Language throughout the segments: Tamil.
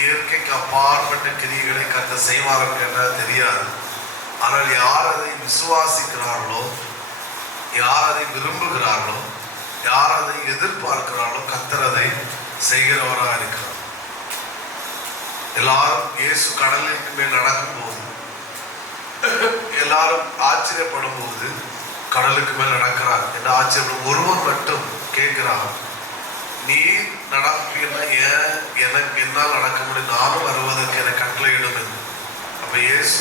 இயற்கைக்கு அப்பாற்பட்ட கிரியைகளை கர்த்தர் செய்வார்கள் என்றால் தெரியாது. ஆனால் யார் அதை விசுவாசிக்கிறார்களோ, யார் அதை விரும்புகிறார்களோ, யார் அதை எதிர்பார்க்கிறார்களோ கர்த்தர் அதை செய்கிறவராக இருக்கிறார். எல்லாரும் இயேசு கடலின் மேல் நடக்கும்போது எல்லாரும் ஆச்சரியப்படும் போது கடலுக்கு மேல் நடக்கிறார் என்று ஆச்சரியம். ஒருவன் மட்டும் கேட்கிறார், நீ நடப்பீன்னா ஏன் எனக்கு என்னால் நடக்க முடியும், நானும் வருவதற்கு எனக்கு கட்டளையிடும் என்று. அப்ப இயேசு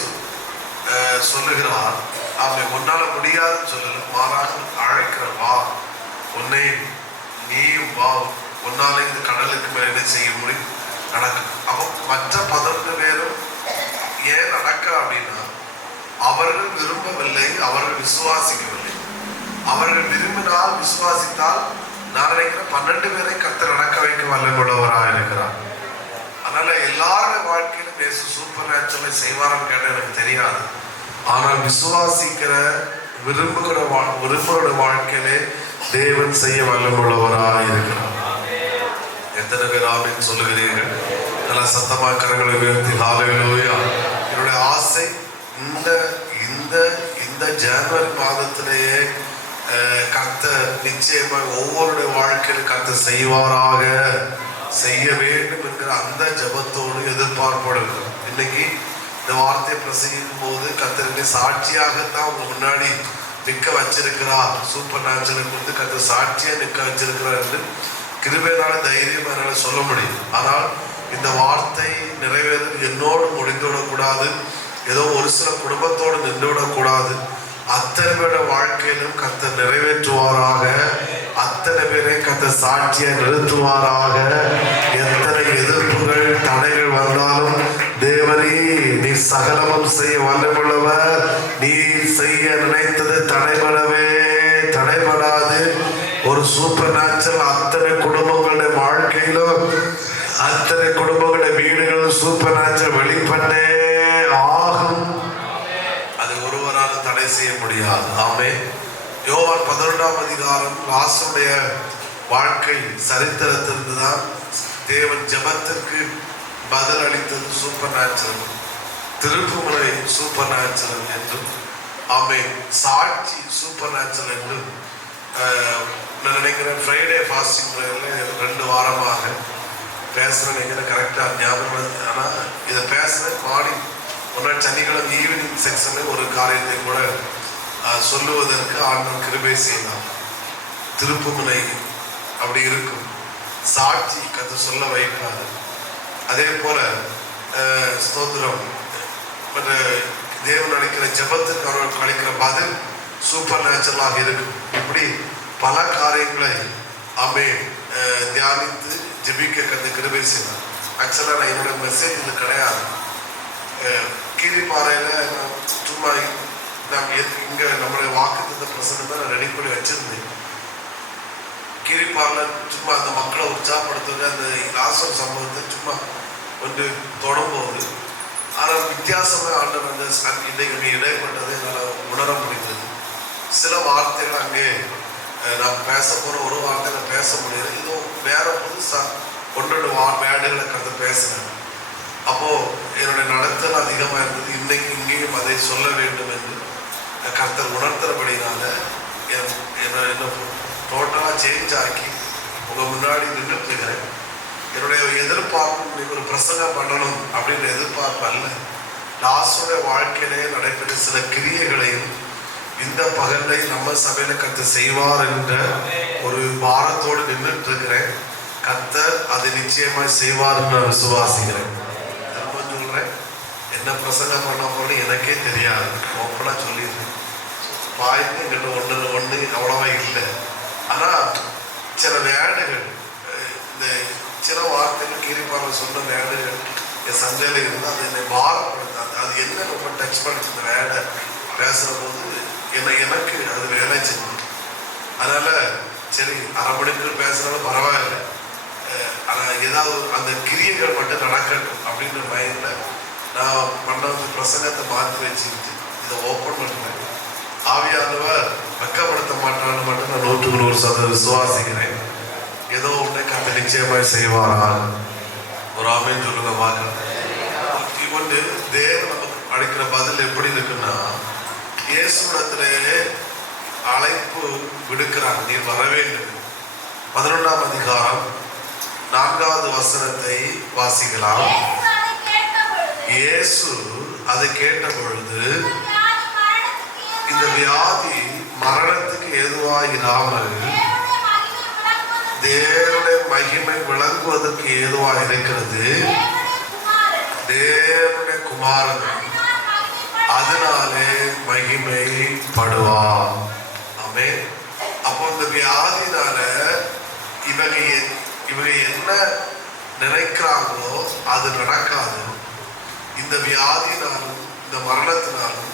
சொல்லுகிறார், அவன் உன்னால முடியாதுன்னு சொல்லல, மாறாக அழைக்கிற வா, உன்னை நீயும் வா, உன்னால இந்த கடலுக்கு மேல என்ன செய்ய முடியும், நடக்கும். அப்போ மற்ற 11 பேரும் ஏன் நடக்க அப்படின்னா அவர்கள் விரும்பவில்லை, அவர்கள் விசுவாசிக்கவில்லை. அவர்கள் விரும்பினால் விசுவாசித்தால் நான் நினைக்கிறேன் 12 பேரை கர்த்தர் நடக்க வைக்க வல்லமுள்ளவராக இருக்கிறார். அதனால எல்லாருடைய வாழ்க்கையிலும் இயேசு சூப்பர் நேச்சுரலை செய்வாரான்னு கேட்ட எனக்கு தெரியாது. ஆனால் விசுவாசிக்கிற விரும்புகிற வாழ்க்கையிலே தேவன் செய்ய வல்லமுள்ளவராக இருக்கிறார். எத்தனை பேர் ஆமென் சொல்லுகிறீர்கள்? நல்ல சத்தமா கரங்களை உயர்த்தி ஹல்லேலூயா. என்னுடைய ஆசை இந்த ஜனவரி மாதத்திலேயே கர்த்தர் நிச்சயமாக ஒவ்வொருடைய வாழ்க்கையில் கர்த்தர் செய்வாராக, செய்ய வேண்டும் என்கிற அந்த ஜபத்தோடு எதிர்பார்ப்போடு இருக்கிறோம். இன்னைக்கு இந்த வார்த்தையை பிரசங்கிக்கும் போது கர்த்தருக்கு சாட்சியாகத்தான் உங்க முன்னாடி நிற்க வச்சிருக்கிறார். சூப்பர் நேச்சுரல் கொடுத்து கர்த்தர் சாட்சியா நிற்க வச்சிருக்கிறார் என்று கிருபையினால தைரியம் என்னால் சொல்ல முடியும். ஆனால் இந்த வார்த்தை நிறைவேறது என்னோடு முடிந்துவிடக்கூடாது, ஏதோ ஒரு சில குடும்பத்தோடு நின்றுவிடக்கூடாது. அத்தனை பேருடைய வாழ்க்கையிலும் கர்த்தர் நிறைவேற்றுவாராக, அத்தனை பேரை கர்த்தர் சாட்சியை நிறுத்துவாராக. எத்தனை எதிர்ப்புகள் தடைகள் வந்தாலும் தேவனே நீ சகலமும் செய்ய வல்லமுள்ளவர், நீ செய்ய நினைத்தது தடைபடாது. ஒரு சூப்பர் நேச்சுரல் அத்தனை குடும்பங்களுடைய வாழ்க்கையிலும், அத்தனை குடும்பங்களுடைய வீடுகளும் சூப்பர் நேச்சுரல் வெளிப்பட்டே ஆகும். அது ஒருவரால் தடை செய்ய முடியாது. ஆமென். யோவான் 11ஆம் அதிகாரம் லாசருடைய வாழ்க்கை சரித்திரத்திலிருந்து தான் தேவன் ஜெபத்திற்கு பதில் அளித்தது சூப்பர் நேச்சுரல், திருப்புமுறை சூப்பர் நேச்சுரல் என்றும், ஆமென், சாட்சி சூப்பர் நேச்சுரல் என்றும் நான் நினைக்கிறேன். ஃப்ரைடே ஃபாஸ்டிங் ப்ரேயரில் 2 வாரமாக பேசுகிறேன் நினைக்கிறேன், கரெக்டாக ஞாபகம். ஆனால் இதை பேசுகிறேன் மாடி முன்னாடி சனிக்கிழமை ஈவினிங் செக்ஷனில் ஒரு காரியத்தை கூட சொல்லுவதற்கு ஆண்டவர் கிருபை செய்தார். திருப்புமுனை அப்படி இருக்கும், சாட்சி கற்று சொல்ல வைப்பார். அதே போல ஸ்தோத்திரம் மற்ற தேவன் அளிக்கிற ஜெபத்துக்கு அவர்களுக்கு அளிக்கிற பதில் சூப்பர் நேச்சுரலாக இருக்கும். இப்படி பல காரியங்களை தியானித்து ஜெபிக்க கற்று கிருபை செய்தார். ஆக்சுவலாக நான் என்னோட மெசேஜ் இது கிடையாது. கீரிப்பாறையில் சும்மா இங்கே நம்மளுடைய வாக்குத்த பிரசனத்தை நான் ரெடி பண்ணி வச்சிருந்தேன். கீரிப்பாறையில் சும்மா அந்த மக்களை உற்சாகப்படுத்துவது, அந்த லாசர் சம்பவத்தை சும்மா கொஞ்சம் தொடங்கும்போது, ஆனால் வித்தியாசமாக ஆண்டவர் அந்த இன்றைக்கு இடைப்பட்டதை என்னால் உணர முடிந்தது. சில வார்த்தைகள் அங்கே நான் பேச போகிற ஒரு வார்த்தை நான் பேச முடியாது, இதுவும் வேற புதுசாக 1-2 வேர்டுகளை கற்று பேசினேன். அப்போது என்னுடைய நடத்தல் அதிகமாக இருந்தது. இன்னைக்கு இங்கேயும் அதை சொல்ல வேண்டும் என்று கர்த்தர் உணர்த்துறபடினால என்ன டோட்டலாக சேஞ்ச் ஆக்கி உங்கள் முன்னாடி நின்றுட்டு இருக்கிறேன். என்னுடைய எதிர்பார்ப்பு ஒரு பிரசங்கம் பண்ணணும் அப்படின்ற எதிர்பார்ப்பு அல்ல. லாஸ்டோடைய வாழ்க்கையிலே நடைபெற்ற சில கிரியைகளையும் இந்த பகலை நம்ம சபையில கர்த்தர் செய்வார் என்ற ஒரு பாரத்தோடு நின்றுட்டு இருக்கிறேன். கர்த்தர் அதை நிச்சயமாய் செய்வார் என்று நான் விசுவாசிக்கிறேன். திரும்ப சொல்றேன், என்ன பிரசங்கம் பண்ண போறேன்னு எனக்கே தெரியாது, ஓப்பனா சொல்லிடுறேன். வாய்ப்பு என்கிட்ட ஒன்று அவ்வளவா இல்லை. ஆனா சில வேர்டுகள், இந்த சில வார்த்தைகள் கீரிப்பாளர் சொன்ன வேர்டுகள் என் சந்தையில இருந்து அது என்னை பாரப்படுத்தாது. அது என்ன ரொம்ப டச் பண்ணிச்சு இந்த வேர்டை பேசுற போது எனக்கு அது வேலை செஞ்சு. அதனால சரி, அரை மணிக்கு பேசுறதுனால பரவாயில்லை, ஆனால் ஏதாவது அந்த கிரியைகள் மட்டும் நடக்கட்டும் அப்படின்ற மைண்ட்ல நான் பண்ண பிரசங்கத்தை மாற்றி வச்சுக்கிட்டு இதை ஓப்பன் பண்ணுறேன். ஆவியானவர் வெக்கப்படுத்த மாட்டான்னு மட்டும் நான் 100% விசுவாசிக்கிறேன். ஏதோ ஒன்றை கர்த்தர் நிச்சயமாய் செய்வாரால். ஒரு ஒரு ஆமென் சொல்லுங்க பார்க்கலாம். இவண்டு தேவன் நமக்கு அழைக்கிற பதில் எப்படி இருக்குன்னா, இயேசுவிடத்திலே அழைப்பு விடுக்கிறார், நீர் வர வேண்டும். 11ஆம் அதிகாரம் 4வது வசனத்தை வாசிக்கலாம். இயேசு அதை கேட்ட பொழுது, இந்த வியாதி மரணத்துக்கு ஏதுவாயிராமல் தேவனுடைய மகிமை விளங்குவதற்கு ஏதுவாக இருக்கிறது. தேவனுடைய குமாரன் அதனாலே மகிமைப்படுவார். ஆமென். அப்போ இந்த வியாதினால இவங்க என்ன நினைக்கிறாங்களோ அது நடக்காது. இந்த வியாதினாலும் இந்த மரணத்தினாலும்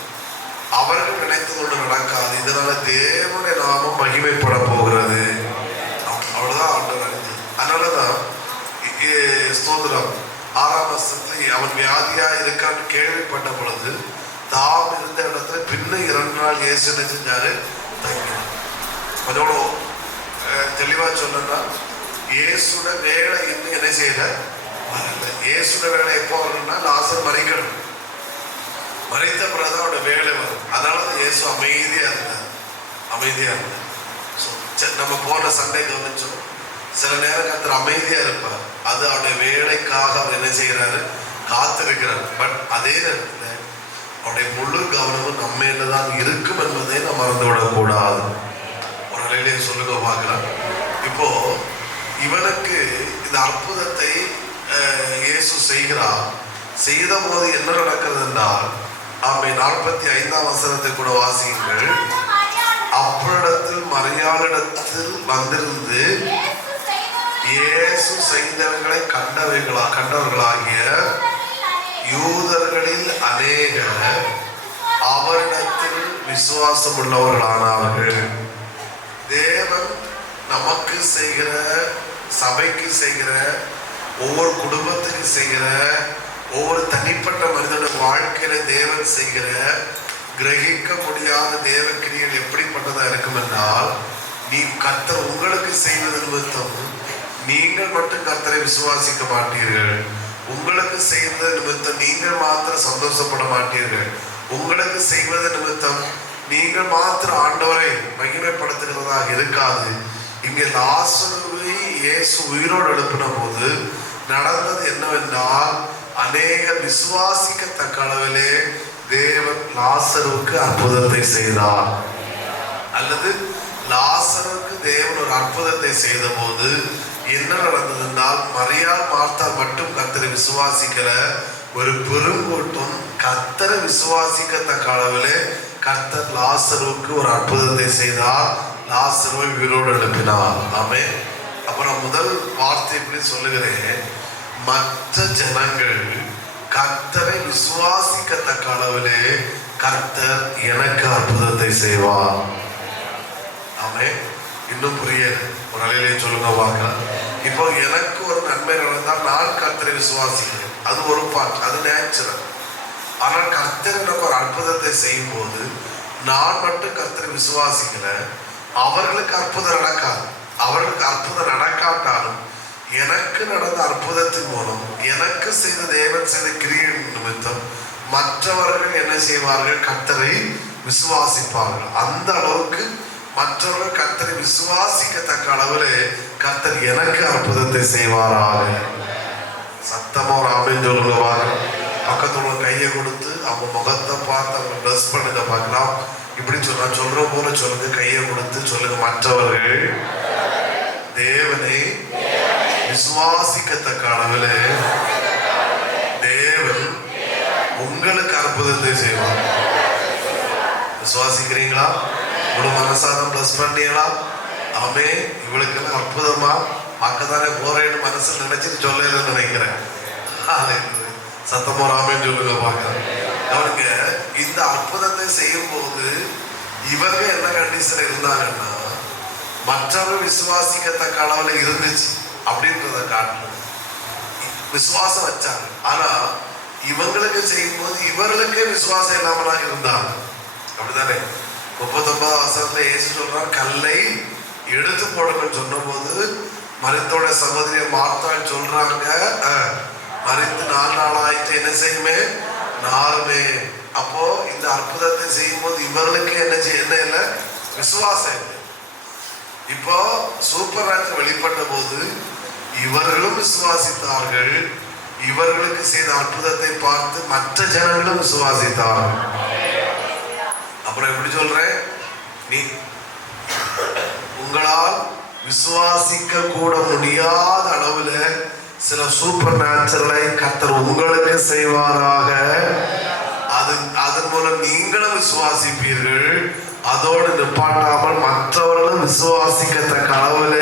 அவர்கள் நினைத்ததோடு நடக்காது. இதனால தேவனுடைய நாமம் மகிமைப்பட போகிறது. அவ்வளவுதான் ஆண்டவர் அறிஞ்சது. அதனாலதான் ஸ்தோத்திரம் 6ஆம் வசனத்தில் அவன் வியாதியா இருக்கான்னு கேள்விப்பட்ட பொழுது தாம் இருந்த இடத்துல பின்ன 2 நாள் இயேசு என்ன செஞ்சாரு? தங்கினார். அதோட தெளிவா சொல்லணும்னா, இயேசுட வேலை இன்னும் என்ன செய்யல, வரல. இயேசுட வேலை எப்போ வரணும்னா, லாசர் மறிக்கணும். மறித்த பிறகு அவரோட வேலை வரும். அதனாலதான் இயேசு அமைதியா இருந்தார். நம்ம போன சண்டை கவனிச்சோம். சில நேரம் கர்த்தர் அமைதியா இருப்பார். அது அவருடைய வேலைக்காக அவர் என்ன செய்கிறாரு? காத்திருக்கிறார். பட் அதே நேரத்தில் அவருடைய முழு கவனமும் நம்ம மேலதான் இருக்கும் என்பதை நம்ம மறந்து விடக்கூடாது. ஒரு நிலையிலே சொல்லுங்க பார்க்கலாம். இப்போ இவனுக்கு இந்த அற்புதத்தை இயேசு செய்கிறார். செய்த போது என்ன நடக்கிறது என்றால், 45ஆம் வசனத்தை கூட வாசியுங்கள். அப்பொழுது மரியாளிடத்தில் வந்திருந்து இயேசு செய்தவர்களை கண்டவர்களாகிய யூதர்களில் அநேகர் அவரிடத்தில் விசுவாசம் உள்ளவர்களானார்கள். தேவன் நமக்கு செய்கிற, சபைக்கு செய்கிற, ஒவ்வொரு குடும்பத்துக்கு செய்கிற, ஒவ்வொரு தனிப்பட்ட மனிதனுடைய வாழ்க்கையில தேவன் செய்கிற கிரகிக்க முடியாத தேவ கிரியைகள் எப்படிப்பட்டதா இருக்கும் என்றால், நீ கர்த்தர் உங்களுக்கு செய்வது நிமித்தம் நீங்கள் மட்டும் கர்த்தரை விசுவாசிக்க மாட்டீர்கள். உங்களுக்கு செய்வது நிமித்தம் நீங்கள் மாத்திரம் சந்தோஷப்பட மாட்டீர்கள். உங்களுக்கு செய்வது நிமித்தம் நீங்கள் மாத்திரம் ஆண்டவரை மகிமைப்படுத்துகிறதாக இருக்காது. இங்கே லாசருவை இயேசு உயிரோடு எழுப்பின போது நடந்தது என்னவென்றால், அநேக விசுவாசிக்கத்தக்க அளவிலே தேவன் லாசருவுக்கு அற்புதத்தை செய்தார். அல்லது லாசருவுக்கு தேவன் ஒரு அற்புதத்தை செய்த போது என்ன நடந்தது என்றால், மரியாள் மார்த்தாள் மட்டும் கர்த்தரை விசுவாசிக்கிற ஒரு பெருங்கூட்டம் கர்த்தரை விசுவாசிக்கத்தக்க அளவிலே கர்த்தர் லாசருவுக்கு ஒரு அற்புதத்தை செய்தார். லாசருவை உயிரோடு எழுப்பினார். ஆமென். அப்புறம் முதல் வார்த்தை எப்படி சொல்லுகிறேன், மற்ற ஜனங்கள் கர்த்தரை விசுவாசிக்கத்தக்க அளவிலே கர்த்தர் எனக்கு அற்புதத்தை செய்வார். ஆமென். இன்னும் புரிய ஒரு நிலையிலே சொல்லுங்க பார்க்கலாம். இப்போ எனக்கு ஒரு நன்மை நடந்தால் நான் கர்த்தரை விசுவாசிக்கிறேன். அது ஒரு பார்ட், அது நேச்சுரல். ஆனால் கர்த்தர் எனக்கு ஒரு அற்புதத்தை செய்யும் போது நான் மட்டும் கர்த்தரை விசுவாசிக்கிறேன். அவர்களுக்கு அற்புதம் நடக்காது. அவர்களுக்கு அற்புதம் நடக்காட்டாலும் எனக்கு நடந்த அற்புதத்தின் மூலம், எனக்கு செய்த தேவன் செய்த கிரியின் நிமித்தம் மற்றவர்கள் என்ன செய்வார்கள்? கர்த்தரை விசுவாசிப்பார்கள். அந்த அளவுக்கு மற்றவர்கள் கர்த்தரை விசுவாசிக்கத்தக்க அளவில் கர்த்தர் எனக்கு அற்புதத்தை செய்வாராக. சத்தமா ஒரு ஆமென் சொல்லுங்க பார்க்கலாம். பக்கத்துல கையை கொடுத்து அவங்க முகத்தை பார்த்து அவங்க ட்ரெஸ் பண்ணுங்க பார்க்கலாம். இப்படி சொல்ற போல சொல்லுங்க, கையை கொடுத்து சொல்லுங்க, மற்றவர்கள் தேவனை விசுவாசிக்கத்தக்க அளவில் தேவன் உங்களுக்கு அற்புதத்தை செய்வார். விசுவாசிக்கிறீங்களா? முழு மனசாதம் பிளஸ் பண்ணீங்களா? ஆமே. இவளுக்கெல்லாம் அற்புதமா பார்க்கத்தானே போறேன்னு மனசில் நினைச்சிட்டு சொல்லலன்னு நினைக்கிறேன். சத்தமோ ராமேன்னு சொல்லுங்க பார்க்க. அவனுங்க இந்த அற்புதத்தை செய்யும் போது இவங்க என்ன கண்டிஷன் இருந்தாங்கன்னா, மற்றவர்கள் விசுவாசிக்கத்தக்க அளவில் இருந்துச்சு அப்படின்றத காட்டணும். விசுவாசம் வச்சாங்க. ஆனா இவங்களுக்கு செய்யும் போது இவர்களுக்கே விசுவாசம் இல்லாமலா இருந்தாங்க. அப்படித்தானே? 39 வசனத்துல இயேசு சொல்றார், கல்லை எடுத்து போடுங்கன்னு சொன்ன போது மரித்தோட சகோதரிய மார்த்தாள் சொல்றாங்க, மறித்து 4 நாளாயிட்டு என்ன செய்யுமே நாளுமே. அப்போ இந்த அற்புதத்தை செய்யும் போது இவர்களுக்கு என்ன இல்லை, விசுவாசம் இல்லை. இப்போ சூப்பர் நேச்சுரல் வெளிப்பட்ட போது இவர்களும் விசுவாசித்தார்கள். இவர்களுக்கு செய்த அற்புதத்தை பார்த்து மற்ற ஜனங்களும் விசுவாசித்தார்கள். அப்புறம் எப்படி சொல்றேன், நீ உங்களால் விசுவாசிக்க கூட முடியாத அளவுல சில சூப்பர் நேச்சுரலை கர்த்தர் உங்களுக்கு செய்வாராக. அதன் மூலம் நீங்களும் விசுவாசிப்பீர்கள். அதோடு நிப்பாட்டாமல் மற்றவர்களும் விசுவாசிக்கத்தக்க அளவுல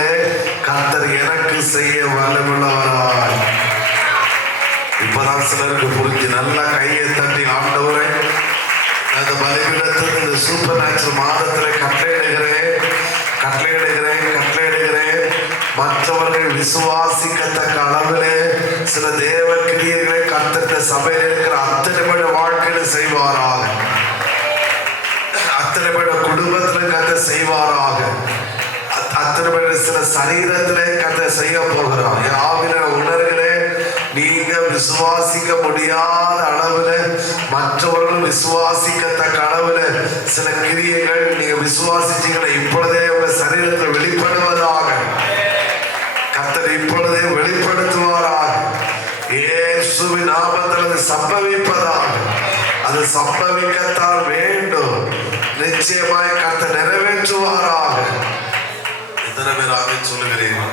கர்த்தர் எனக்கு செய்ய வல்லமுள்ளவராய். இப்பதான் சிலருக்கு புரிஞ்சு நல்லா கையை தட்டி ஆண்டவரே, அந்த பலிபீடத்தில் இந்த சூப்பர் நேச்சுரல் மாதத்தில் கட்டளையிடுகிறேன். மற்றவர்கள் விசுவாசிக்கத்தக்க அளவிலே சில தேவ கிரியைகளை கர்த்தர் சபையில் இருக்கிற அத்தனை பேர் வாழ்க்கையில செய்வாராக. அத்தனை பேர் குடும்பத்தில் கர்த்தர் செய்வாராக. அத்தனை பேர் சில சரீரத்திலே கர்த்தர் செய்ய போகிறார். ஆவில உணர்கிறே, நீங்க விசுவாசிக்க முடியாத அளவுல மற்றவர்கள் விசுவாசிக்கத்தக்க அளவுல சில கிரியைகள் நீங்க விசுவாசிச்சீங்களை இப்பொழுதே உங்க சரீரத்தில் வெளிப்படுவதாக. கர்த்தர் இப்பொழுதே வெளிப்படுத்துவாராக. இயேசுவின் நாமத்தில் அது சம்பவிப்பதாக. அது சம்பவிக்கத்தான் வேண்டும். நிச்சயமாய் கர்த்தர் நிறைவேற்றுவாராக. எத்தனை பேர் ஆமென் சொல்லுகிறீர்கள்?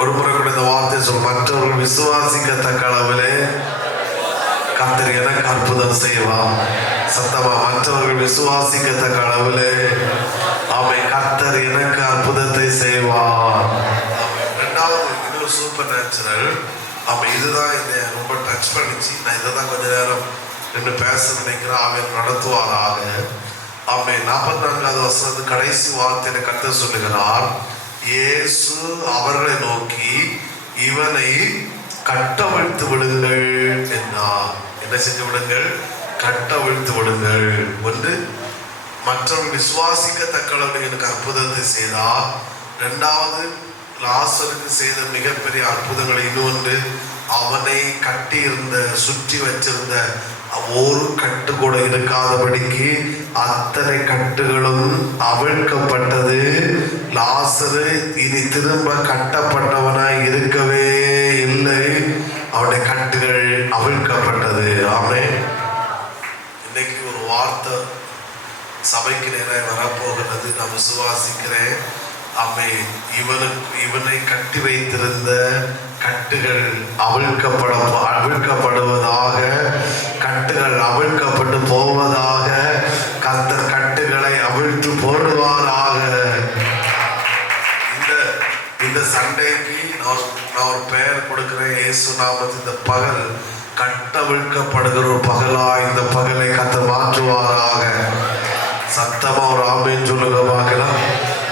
ஒரு முறை கூட இந்த வார்த்தை சொல்ல, மற்றவர்கள் விசுவாசிக்கத்தக்க அளவிலே கர்த்தர் எனக்கு அற்புதம் செய்வார். சத்தமா, மற்றவர்கள் விசுவாசிக்கத்தக்க அளவிலே ஆமென், கர்த்தர் எனக்கு அற்புதத்தை செய்வார். ரெண்டாவது இன்னொரு சூப்பர் நேச்சுரல். ஆமாம், இதுதான் என்னை ரொம்ப டச் பண்ணிச்சு. நான் இதை தான் கொஞ்ச நேரம் நின்று பேச நினைக்கிறேன். அவன் நடத்துவாராக. ஆமென். 44வது வசனத்து கடைசி வார்த்தையில கர்த்தர் சொல்லுகிறார், இயேசு அவர்களை நோக்கி இவனை கட்டவிழ்த்து விடுங்கள் என்றார். என்ன செஞ்சு விடுங்கள்? கட்டவிழ்த்து விடுங்கள். ஒன்று, மற்றவர்கள் விசுவாசிக்கத்தக்க அளவுக்கு எனக்கு அற்புதத்தை செய்தார். இரண்டாவது, லாசருக்கு செய்த மிகப்பெரிய அற்புதங்கள். இன்னொன்று, அவனை கட்டி இருந்த சுற்றி வச்சிருந்த ஒரு கட்டு கூட இருக்காதபடிக்கு அத்தனை கட்டுகளும் அவிழ்க்கப்பட்டது. லாசரு இனி திரும்ப கட்டப்பட்டவனாய் இருக்கவே இல்லை. அவனுடைய கட்டுகள் அவிழ்க்கப்பட்டது. ஆமென். இன்னைக்கு ஒரு வார்த்தை சபைக்கு நேராக வரப்போகிறது. நான் விசுவாசிக்கிறேன். ஆமென். இவனை கட்டி வைத்திருந்த கட்டுகள் அவிழ்க்கப்படுவதாக. கட்டுகள் அவிழ்க்கப்பட்டு போவதாக. கர்த்தர் கட்டுகளை அவிழ்த்து போடுவாராக. இந்த சண்டைக்கு நான் ஒரு பெயர் கொடுக்கிறேன். இயேசு நாமத்தில் இந்த பகல் கட்டவிழ்க்கப்படுகிற ஒரு பகலா இந்த பகலை கர்த்தர் மாற்றுவாராக. சத்தமா ஒரு ஆமென் சொல்லுங்க பார்க்கலாம்.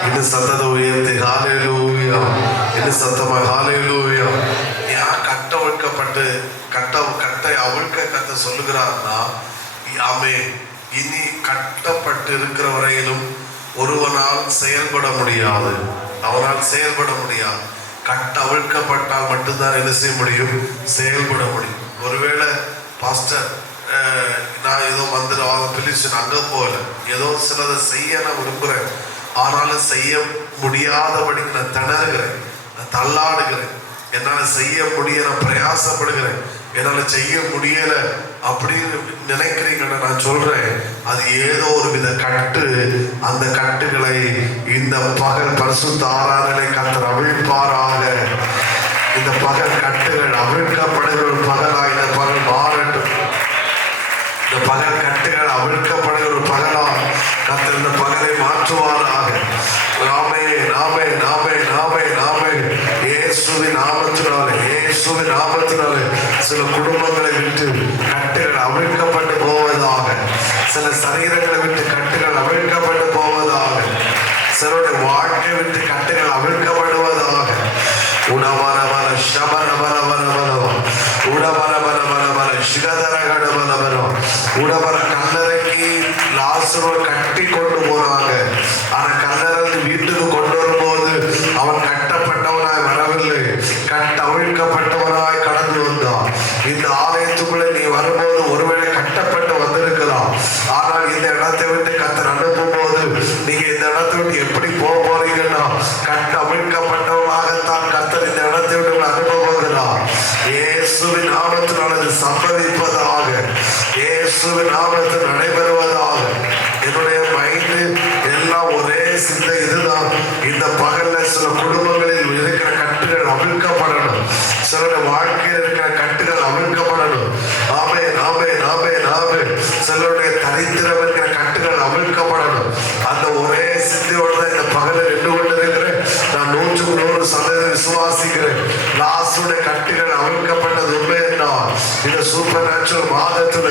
இன்னும் சத்தத்தை உயர்த்தி ஹல்லேலூயா. இன்னும் சத்தமா ஹல்லேலூயா. ஏன் கட்டவிழ்க்கப்பட்டு கட்டை அவிழ்க்க கர்த்தர் சொல்லுகிறார்னா, ஆமென், இனி கட்டப்பட்டு இருக்கிற வரையிலும் ஒருவனால் செயல்பட முடியாது. அவனால் செயல்பட முடியாது. கட்ட அவிழ்க்கப்பட்டால் மட்டும்தான் என்ன செய்ய முடியும்? செயல்பட முடியும். ஒருவேளை பாஸ்டர், நான் ஏதோ மந்திரவாதம் பிலிஷன் அங்கே போகல, ஏதோ சிலதை செய்ய நான் விரும்புகிறேன், ஆனாலும் செய்ய முடியாதபடிக்கு நான் திணறுகிறேன், நான் தள்ளாடுகிறேன், என்னால் செய்ய முடிய நான் பிரயாசப்படுகிறேன், என்னால் செய்ய முடியலை அப்படின்னு நினைக்கிறீங்கன்னு நான் சொல்றேன். அது ஏதோ ஒரு வித கட்டு. அந்த கட்டுகளை இந்த பகல் பரிசுத்த ஆராதனை கர்த்தர் அவிழ்ப்பாராக. இந்த பகல் கட்டுகள் அவிழ்க்கப்படுகிற ஒரு பகலா இந்த பகல் மாறட்டும். இந்த பகல் கட்டுகள் அவிழ்க்கப்படுகிற ஒரு பகலா கர்த்தர் இந்த பகலை மாற்றுவாராக. ஆமென், ஆமென், ஆமென், ஆமென், ஆமென். இயேசுவின் நாமத்தினாலே, இயேசுவின் நாமத்தினாலே சில குடும்பங்களை விட்டு கட்டுகள் அவிழ்க்கப்பட்டு போவதாக. சில சரீரங்களை விட்டு கட்டுகள் அவிழ்க்கப்பட்டு போவதாக. சிலருடைய வாழ்க்கை விட்டு கட்டுகள் அவிழ்க்கப்படுவதாக. உடவரவர ஷபரவரவரவரவ உடவரவரவரவர சிகதரகடவரவர உடவர கல்லறைக்கு லாசருவை கட்டி கொண்டு போனாங்க. ஆனால் கல்லறை வீட்டுக்கு கொண்டு வரும்போது அவன் கட்டப்பட்டவனாய் வரவில்லை, அவிழ்க்கப்பட்டவனாய் கடந்து வந்தான். இந்த ஆலயத்துக்குள்ள நீ வரும்போது ஒருவேளை கட்டப்பட்டு வந்திருக்கலாம். ஆனால் இந்த இடத்தை விட்டு கர்த்தர் அனுப்பும் போது நீங்க இந்த இடத்தை விட்டு எப்படி போக போறீங்கன்னா கட்டவிழ்க்கப்பட்டவர்களாகத்தான் கர்த்தர் இந்த இடத்தை விட்டு அனுப்ப போகிறார். இயேசுவின் நாமத்தினால் அது சம்பவிப்பதாக, இயேசுவின் நாமத்தில் நடைபெறுவதாக. என்னுடைய மைண்டு எல்லாம் ஒரே சிந்தை இதுதான். இந்த பகல்ல சில குடும்பங்களில் இருக்கிற கட்டுகள் அவிழ்க்கப்படணும், சிலருடைய வாழ்க்கையில் இருக்கிற கட்டுகள் அவிழ்க்கப்படணும். ஆமென், ஆமென், ஆமென், ஆமென். சிலருடைய தரித்திரம் இருக்கிற கட்டுகள் அவிழ்க்கப்படணும். அந்த ஒரே சிந்தையோடு தான் இந்த பகலில் நின்று கொண்டிருக்கிறேன். நான் 100% விசுவாசிக்கிறேன். லாசுடைய கட்டுகள் அவிழ்க்கப்பட்டது உண்மை என்றால் இந்த சூப்பர் நேச்சுரல் மாதத்துல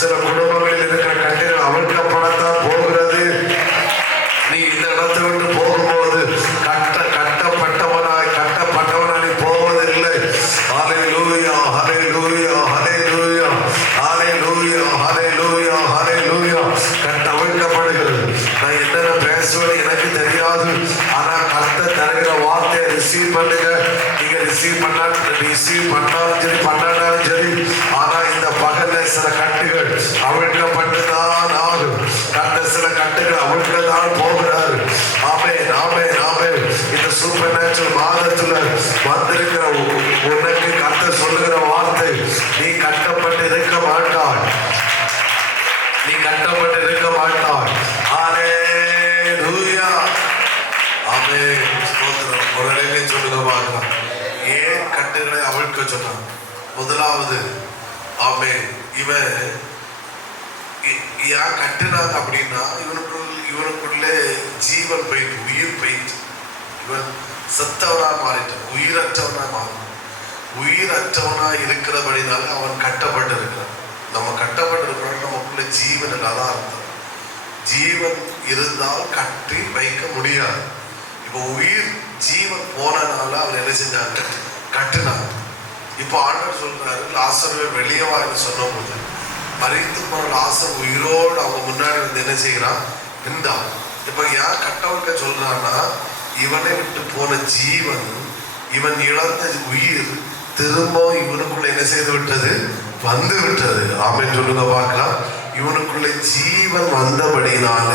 சில குடும்பங்களில் இருக்கிற கட்டுகள் அவிழ்க்கப்படத்தான் போகிறது. நீ இந்த இடத்தை விட்டு போகும்போது கட்டப்பட்டவனாய் போவதில்லை. ஹல்லேலூயா, ஹல்லேலூயா, ஹல்லேலூயா, ஹல்லேலூயா, ஹல்லேலூயா, ஹல்லேலூயா. கட்டவிழ்க்கப்படுகிறது. நான் என்னென்ன பேசுவது எனக்கு தெரியாது. ஆனா கர்த்தர் தருகிற வார்த்தையை ரிசீவ் பண்ணுங்க. நீங்க ரிசீவ் பண்ணாலும் சரி பண்ணாலும் சரி. ஆனா இந்த பகல்ல சில கட்டுகள் அவிழ்க்கப்பட்டுதான் ஆகும். கர்த்தர் சில கட்டுகள் அவிழ்க்கதான் போகிறாரு. ஆமென், ஆமென், ஆமென். இந்த சூப்பர் நேச்சுரல் மாதத்துல வந்திருக்கிற உனக்கு கர்த்தர் சொல்லுகிற வார்த்தை, நீ கட்டப்பட்டு இருக்க மாட்டாய், நீ கட்டப்பட்டு இருக்க மாட்டாய். ஹல்லேலூயா, ஆமென், ஸ்தோத்திரம். ஒரு நிலையிலே சொல்லுங்க பார்க்கலாம். ஏன் கட்டுகளை அவிழ்க்க சொன்னான்? முதலாவது, ஆமென், இவன் ஏன் கட்டுனாங்க அப்படின்னா இவனுக்குள்ளே ஜீவன் போயிட்டு, உயிர் போயிட்டு, இவன் செத்தவனா மாறிட்டான், உயிரற்றவனா மாறினான். உயிரற்றவனா இருக்கிறபடினால அவன் கட்டப்பட்டு இருக்கிறான். நம்ம கட்டப்பட்டு இருக்கிறோம், நமக்குள்ள ஜீவன் இல்லாதான் அர்த்தம். ஜீவன் இருந்தால் கட்டி வைக்க முடியாது. இப்போ உயிர் ஜீவன் போனனால அவன் என்ன செஞ்சாங்க? கட்டுனாங்க. இப்போ ஆண்டவர் சொல்றாரு, லாசருவை வெளியே வான்னு சொன்ன போது மரித்து போன லாசர் உயிரோடு அவங்க முன்னாடி வந்து என்ன செய்யறான்? இருந்தான். இப்ப ஏன் கட்டவங்க சொல்றான்னா, இவனை விட்டு போன ஜீவன், இவன் இழந்த உயிர் திரும்ப இவனுக்குள்ள என்ன செய்து விட்டது? வந்து விட்டது. ஆமென் சொல்லுங்க பார்க்கலாம். இவனுக்குள்ள ஜீவன் வந்தபடினால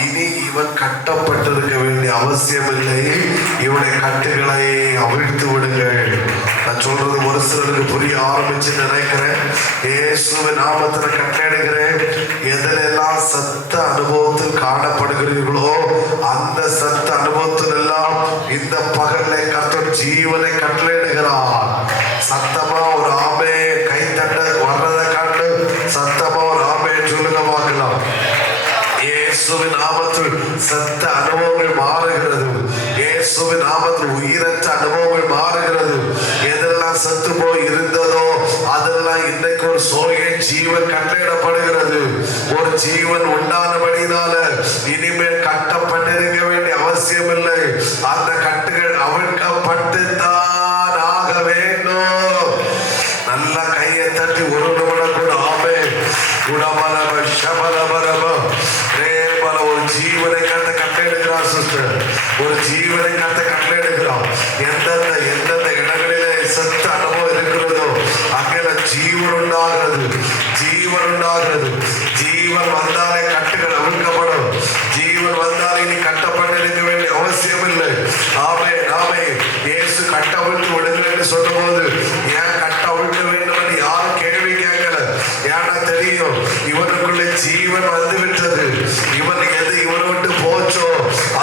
இனி இவன் கட்டப்பட்டிருக்க வேண்டிய அவசியம் இல்லை. இவனை கட்டுகளை அவிழ்த்து விடுங்கள். நான் சொல்றது ஒரு சிலருக்கு புரிய ஆரம்பிச்சு நினைக்கிறேன். இயேசுவின் நாமத்துல கட்டளையிடுகிறேன். எதிலெல்லாம் சத்த அனுபவத்தில் காணப்படுகிறீர்களோ அந்த சத்த அனுபவத்தில் எல்லாம் இந்த பகல்ல கர்த்தர் ஜீவனை கட்டளையிடுகிறார். சத்தமா ஒரு ஆமே கை தட்ட வர்றதை கண்டு சத்தமா ஒரு ஆமே சொல்லுங்க பார்க்கலாம். இயேசுவின் நாமத்தில் சத்த அனுபவங்கள் மாறுகிறது. இயேசுவின் நாமத்தில் உயிரற்ற அனுபவங்கள் மாறுகிறது. எதெல்லாம் சத்து போய் இருந்ததோ அதெல்லாம் இன்றைக்கு ஒரு சோகை ஜீவன் கட்டளையிடப்படுகிறது. ஒரு ஜீவன் உண்டானபடினால இனிமேல் கட்டப்பட்டிருக்க வேண்டிய அவசியம் இல்லை. அந்த கட்டுகள் அவிழ்க்கப்பட்டு தான் ஆக வேண்டும். நல்ல கையை தட்டி ஒரு நிமிடம் கூட ஆமே குடமலப ஷபலபரப ரேபல ஒரு ஜீவனை கட்ட கட்டளையிடுகிறார் சிஸ்டர். ஒரு ஜீவனை கட்ட கட்டளையிடுகிறார். எந்தெந்த இடங்களிலே சத்த அனுபவம் இருக்கிறதோ அங்கே ஜீவன் உண்டாகிறது, ஜீவன் உண்டாகிறது. ஜீவன் வந்தாலே கட்டுகள் அவிழ்க்கப்படும். ஜீவன் வந்தாலே இனி கட்டப்பட்டிருக்க வேண்டிய அவசியம் இல்லை. ஆமே, ஆமே. இயேசு கட்ட அவிழ்த்து விடுங்கள் என்று சொல்லும் போது ஏன் கட்ட அவிழ்க்க வேண்டும் என்று யாரும் கேள்வி கேட்கல. ஏன்னா தெரியும், இவனுக்குள்ள ஜீவன் வந்து விட்டது. இவன் எது இவனை விட்டு போச்சோ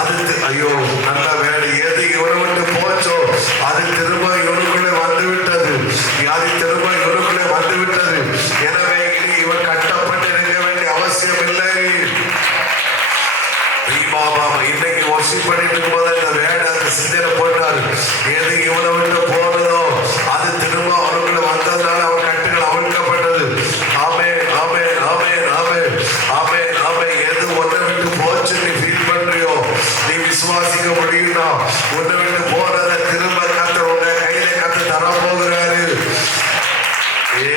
அது ஐயோ நல்ல வேலை, எது இவனை விட்டு போச்சோ அது திரும்ப இவனுக்குள்ளே வந்து விட்டது. அது திரும்ப இவனுக்குள்ளே வந்து விட்டது. எனவே இனி இவன் கட்டப்பட்டு இருக்க வேண்டிய அவசியம் இல்லை. இன்னைக்கு வர்ஷிப் பண்ணிட்டு இருக்கும்போது இந்த வேடை அந்த சிந்தையில போட்டாரு. எது இவனை விட்டு போனதோ அது திரும்ப அவனுக்குள்ள வந்ததுனால அவன் கட்டுகள் அவிழ்க்கப்பட்டது. ஆமே, ஆமே, ஆமே, ஆமே, ஆமே, ஆமே. எது ஒன்றை விட்டு போச்சு நீ ஃபீல் பண்றியோ, நீ விசுவாசிக்க முடியும்னா ஒன்றை விட்டு போனதை திரும்ப கர்த்தர் உங்க கையில கர்த்தர் தர போகிறாரு. நீ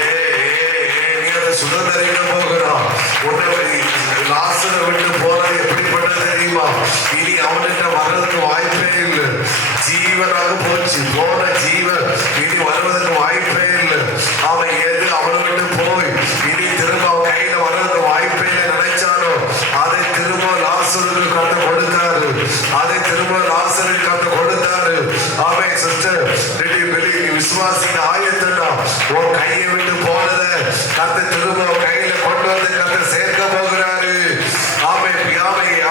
அதை சுதந்திரிக்க போகிறான். உன்னை லாசரை விட்டு போனது எப்படிப்பட்டது தெரியுமா? இனி அவன்கிட்ட வர்றதுக்கு வாய்ப்பே இல்லை. ஜீவனாக போச்சு, போன ஜீவன் இனி வருவதற்கு வாய்ப்பே இல்லை. சிஸ்டர், விசுவாசிக்க ஆயத்தம்னா உன் கையை விட்டு போனதை கர்த்தர் திரும்ப கையில கொண்டு வந்து கர்த்தர் சேர்க்க போகிறாரு. ஆமென்.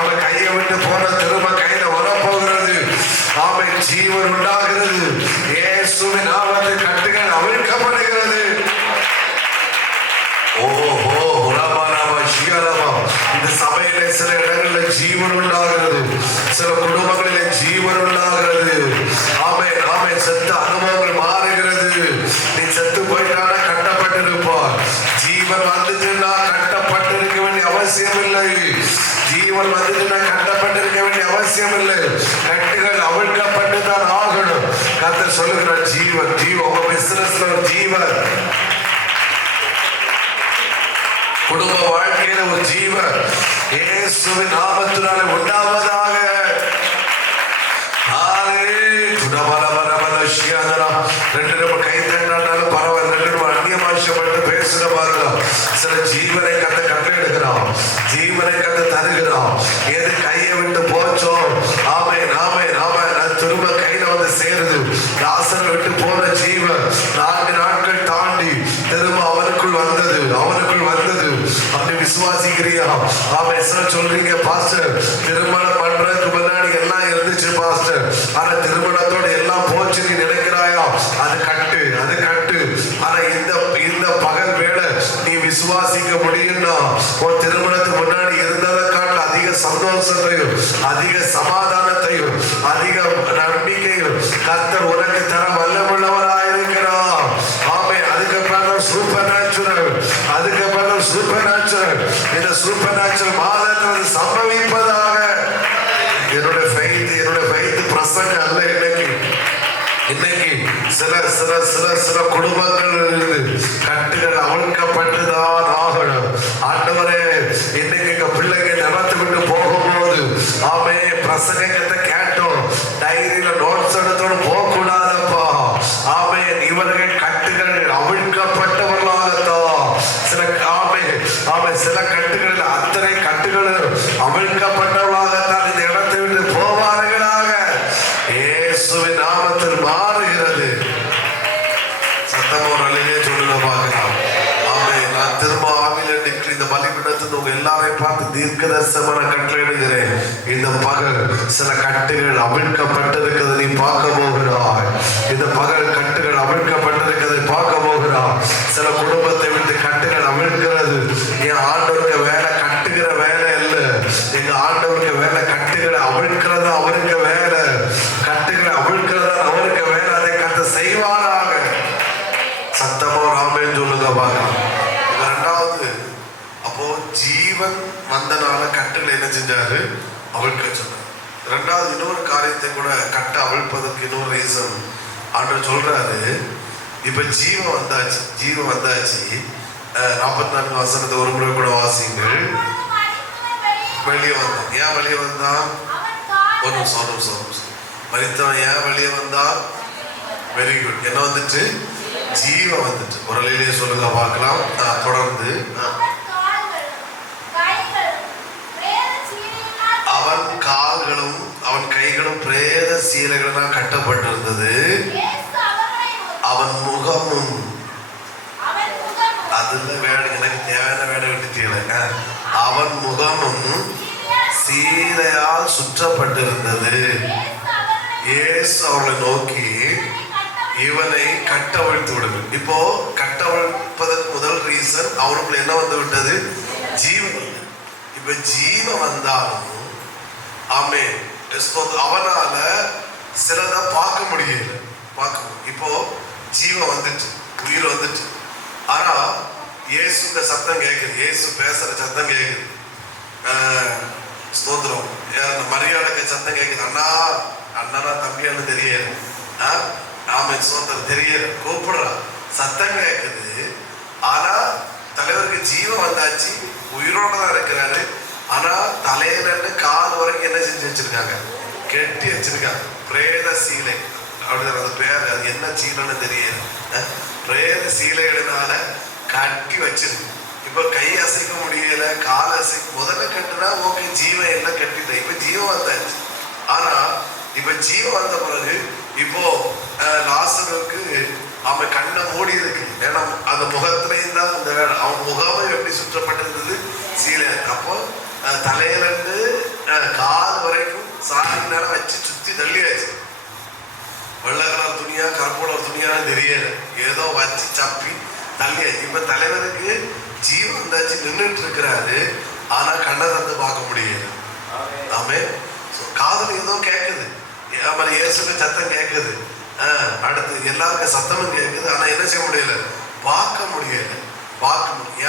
அவன் கையை விட்டு போன திரும்ப கையில வர போகிறது. ஆமென். ஜீவன் உண்டாகிறது. இயேசுவின் நாமத்தில் கட்டுகள் அவிழ்க்கப்படுகிறது. ஓஹோ, இந்த சபையில சில இடங்களில் ஜீவன் உண்டாகிறது, சில குடும்பங்களில் ஜீவன் உண்டாகிறது. ஆமென், ஆமென். செத்த அனுபவங்கள் மாறுகிறது. நீ செத்து போயிட்டானா கட்டப்பட்டிருப்பார். ஜீவன் வந்துச்சுன்னா கட்டப்பட்டிருக்க வேண்டிய அவசியம் இல்லை. ஜீவன் வந்துச்சுன்னா கட்டப்பட்டிருக்க வேண்டிய அவசியம் இல்லை. கட்டுகள் அவிழ்க்கப்பட்டு தான் ஆகணும். கர்த்தர் சொல்லுகிறார் ஜீவன். உங்க பிசினஸ்ல ஒரு ஜீவன், குடும்ப வாழ்க்கையில ஒரு ஜீவன் இயேசுவின் நாமத்தினாலே உண்டாவதாக. ரெண்டு நம்ம கை தட்டினாலும் பரவாயில்ல, ரெண்டு நம்ம அந்நிய பாஷைப்பட்டு பேசுற பாருங்க. சில ஜீவனை கத்த கட்டளையிடுகிறோம், ஜீவனை கத்த தருகிறோம். எது கையை விட்டு போச்சோ ஆமென், ஆமென், ஆமென், திரும்ப கையில வந்து சேருது. லாசரை விட்டு போன ஜீவன் 4 நாட்கள் தாண்டி திரும்ப அவனுக்குள் வந்தது, அவனுக்குள் வந்தது. அப்படி விசுவாசிக்கிறியா? ஆமென். சொல்றீங்க பாஸ்டர், திருமணம் பண்றதுக்கு முன்னாடி எல்லாம் இருந்துச்சு பாஸ்டர், ஆனா திருமணத்தோட எல்லாம் போச்சு நீ நினைக்கிறாயா? அது கட்டு, அது கட்டு. ஆனா இந்த பகல் வேளை நீ விசுவாசிக்க முடியும்னா உன் திருமணத்துக்கு முன்னாடி இருந்ததை காட்டில் அதிக சந்தோஷத்தையும் அதிக சமாதானத்தையும் அதிக நம்பிக்கையும் கர்த்தர் உனக்கு தர வல்லமுள்ளவராயிருக்கிறார். ஆமே. அதுக்கப்புறம் சூப்பர் நேச்சுரல், அதுக்கப்புறம் சூப்பர் நேச்சுரல். இந்த சூப்பர் நேச்சுரல் மாதத்தில் சம்பவிப்பதாக. என்னுடைய ஃபெய்த் பிரசங்க அல்ல. இன்னைக்கு சில குடும்பங்கள் கட்டுகள் அவிழ்க்கப்பட்டுதான் ஆகணும். ஆண்டவரே, இன்னைக்கு எங்க பிள்ளைங்க நிலத்து விட்டு போகும்போது ஆமே பிரசங்கத்தை கேட்டோம், டைரியில நோட்ஸ் எடுத்தோடு போக கூடாதப்பா. ஆமே. இவர்கள் கட்டுகள் அவிழ்க்கப்பட்டவர்களாகத்தான். சில கட்டுகள், அத்தனை கட்டுகளும் அவிழ்க்கப்பட்டவர்களாகத்தான் இந்த இடத்தை விட்டு போவார்களாக. இயேசுவின் நாமத்தில் மாறுகிறது. சத்தமா ஒரு அலையிலே சொல்லுங்க பார்க்கலாம். ஆமே. நான் திரும்ப ஆவில இந்த பலிபீடத்தில் உங்க எல்லாரையும் பார்த்து தீர்க்கதரிசனமான கட்டளையிடுகிறேன். இந்த பகல் சில கட்டுகள் அவிழ்க்கப்பட்டிருக்கிறது நீ பார்க்க போகிறாய். இந்த பகல் கட்டுகள் அவிழ்க்கப்பட்டிருக்கிறதை பார்க்க போகிறாய். சில குடும்பத்தை விட்டு கட்டுகள் அவிழ்க்கிறது. என் ஆண்டவருக்கு வேலை கட்டுகிற வேலை இல்லை. எங்க ஆண்டவருக்கு வேலை கட்டுகளை அவிழ்க்கிறதா அவருக்கு வேலை, கட்டுகளை அவிழ்க்கிறதா அவருக்கு வேலை. அதை கத்த செய்வானாக. சத்தமா ராமேன்னு சொல்லுங்க பார்க்கலாம். இரண்டாவது, அப்போ ஜீவன் வந்தனால கட்டுகளை என்ன செஞ்சாரு? அவிழ்க்க சொன்னார். ரெண்டாவது இன்னொரு காரியத்தை கூட கட்ட அவிழ்ப்பதற்கு இன்னொரு ரீசன் ஆண்டவர் சொல்றாரு. இப்ப ஜீவன் வந்தாச்சு, ஜீவன் வந்தாச்சு. 44 வசனத்தை ஒரு முறை கூட வாசிங்கள். வெளியே வந்தான். ஏன் வெளியே வந்தான்? ஒரு நிமிஷம். மரித்தவன் ஏன் வெளியே வந்தான்? Very good. என்ன வந்துட்டு? ஜீவன் வந்துட்டு. ஒரு அலையிலே சொல்லுங்க பார்க்கலாம். தொடர்ந்து அவன் கால்களும் அவன் கைகளும் பிரேத சீலைகளால் கட்டப்பட்டிருந்தது. அவன் முகமும் அதுல வேலை, எனக்கு தேவையான வேலை விட்டுட்டீங்க. அவன் முகமும் சீலையால் சுற்றப்பட்டிருந்தது. இயேசு அவர்களை நோக்கி இவனை கட்டவிழ்த்து விடுது. இப்போ கட்டவிழ்ப்பதற்கு முதல் ரீசன் அவனுக்குள்ள என்ன வந்து விட்டது? ஜீவன். இப்ப ஜீவன் வந்தாலும் ஆமே அவனால சிலதை பார்க்க முடியல. இப்போ ஜீவன் வந்துட்டு, உயிர் வந்துட்டு. ஆனா இயேசுக்கு சத்தம் கேட்குது, இயேசு பேசுற சத்தம் கேட்குது. ஸ்தோத்திரம். மரியாதைக்கு சத்தம் கேட்குது. அண்ணனா தம்பியான்னு தெரியல. ஆமே. ஸ்தோத்திரம். தெரியல. கூப்பிடுறா, சத்தம் கேட்குது. ஆனா தலைவருக்கு ஜீவன் வந்தாச்சு, உயிரோட தான் இருக்கிறாரு. ஆனா தலையில இருந்து கால் வரைக்கும் என்ன செஞ்சு வச்சிருக்காங்க? கெட்டி வச்சிருக்காங்க. பிரேத சீலை அப்படிதான் அது பேர். அது என்ன சீலைன்னு தெரியல. பிரேத சீலைகளினால கட்டி வச்சிருக்கு. இப்ப கை அசைக்க முடியல, கால் முதல்ல கட்டுனா ஓகே, ஜீவன் எல்லாம் கட்டிட்டேன். இப்ப ஜீவன் வந்தாச்சு. ஆனா இப்ப ஜீவன் வந்த பிறகு இப்போ லாசருக்கு அவன் கண்ணை மூடி இருக்கு. ஏன்னா அந்த முகத்திலையும் தான் அந்த வேலை. அவன் முகமும் எப்படி சுற்றப்பட்டிருந்தது? சீலை. அப்போ தலையிலிருந்து கால் வரைக்கும் சாரினால வச்சு சுத்தி தள்ளியாச்சு. வெள்ளை கலர் துணியா கருப்பு கலர் துணியான்னு தெரியல, ஏதோ வச்சு சப்பி தள்ளியாச்சு. இப்ப தலைவருக்கு ஜீவன் வந்தாச்சு, நின்றுட்டு இருக்கிறாரு. ஆனா கண்ணை தந்து பார்க்க முடியாது. ஆமே. காதல் ஏதோ கேட்குது, இயேசுக்கு சத்தம் கேட்குது, அடுத்து எல்லாருக்கும் சத்தமும் கேட்குது. ஆனா என்ன செய்ய முடியல? பார்க்க முடியல.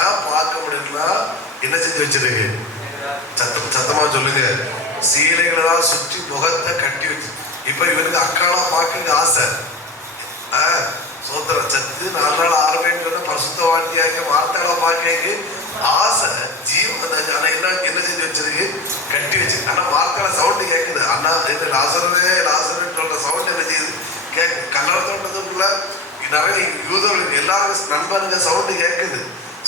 ஏன் பார்க்க முடியலன்னா என்ன செஞ்சு வச்சிருக்கு? சத்தமா சொல்லுங்க. சீலைகளெல்லாம் சுற்றி முகத்தை கட்டி வச்சு. இப்ப இவருக்கு அக்காலா பார்க்க ஆசை. சோத்திர சத்து 4 நாள் 6 பேர் சொன்ன பரிசுத்த வாட்டியாக வார்த்தைகளை பார்க்க ஆசை. ஜீவன் ஆனா என்ன செஞ்சு வச்சிருக்கு? கட்டி வச்சு. ஆனா வார்த்தையில சவுண்டு கேட்குது. அண்ணா லாசரவே லாசரன்னு சொல்ற சவுண்ட் என்ன செய்யுது? கேட்கு. கல்லறை தோட்டத்துக்குள்ள நிறைய யூதர்களுக்கு எல்லாருக்கும் நண்பனுங்க சவுண்டு கேட்குது.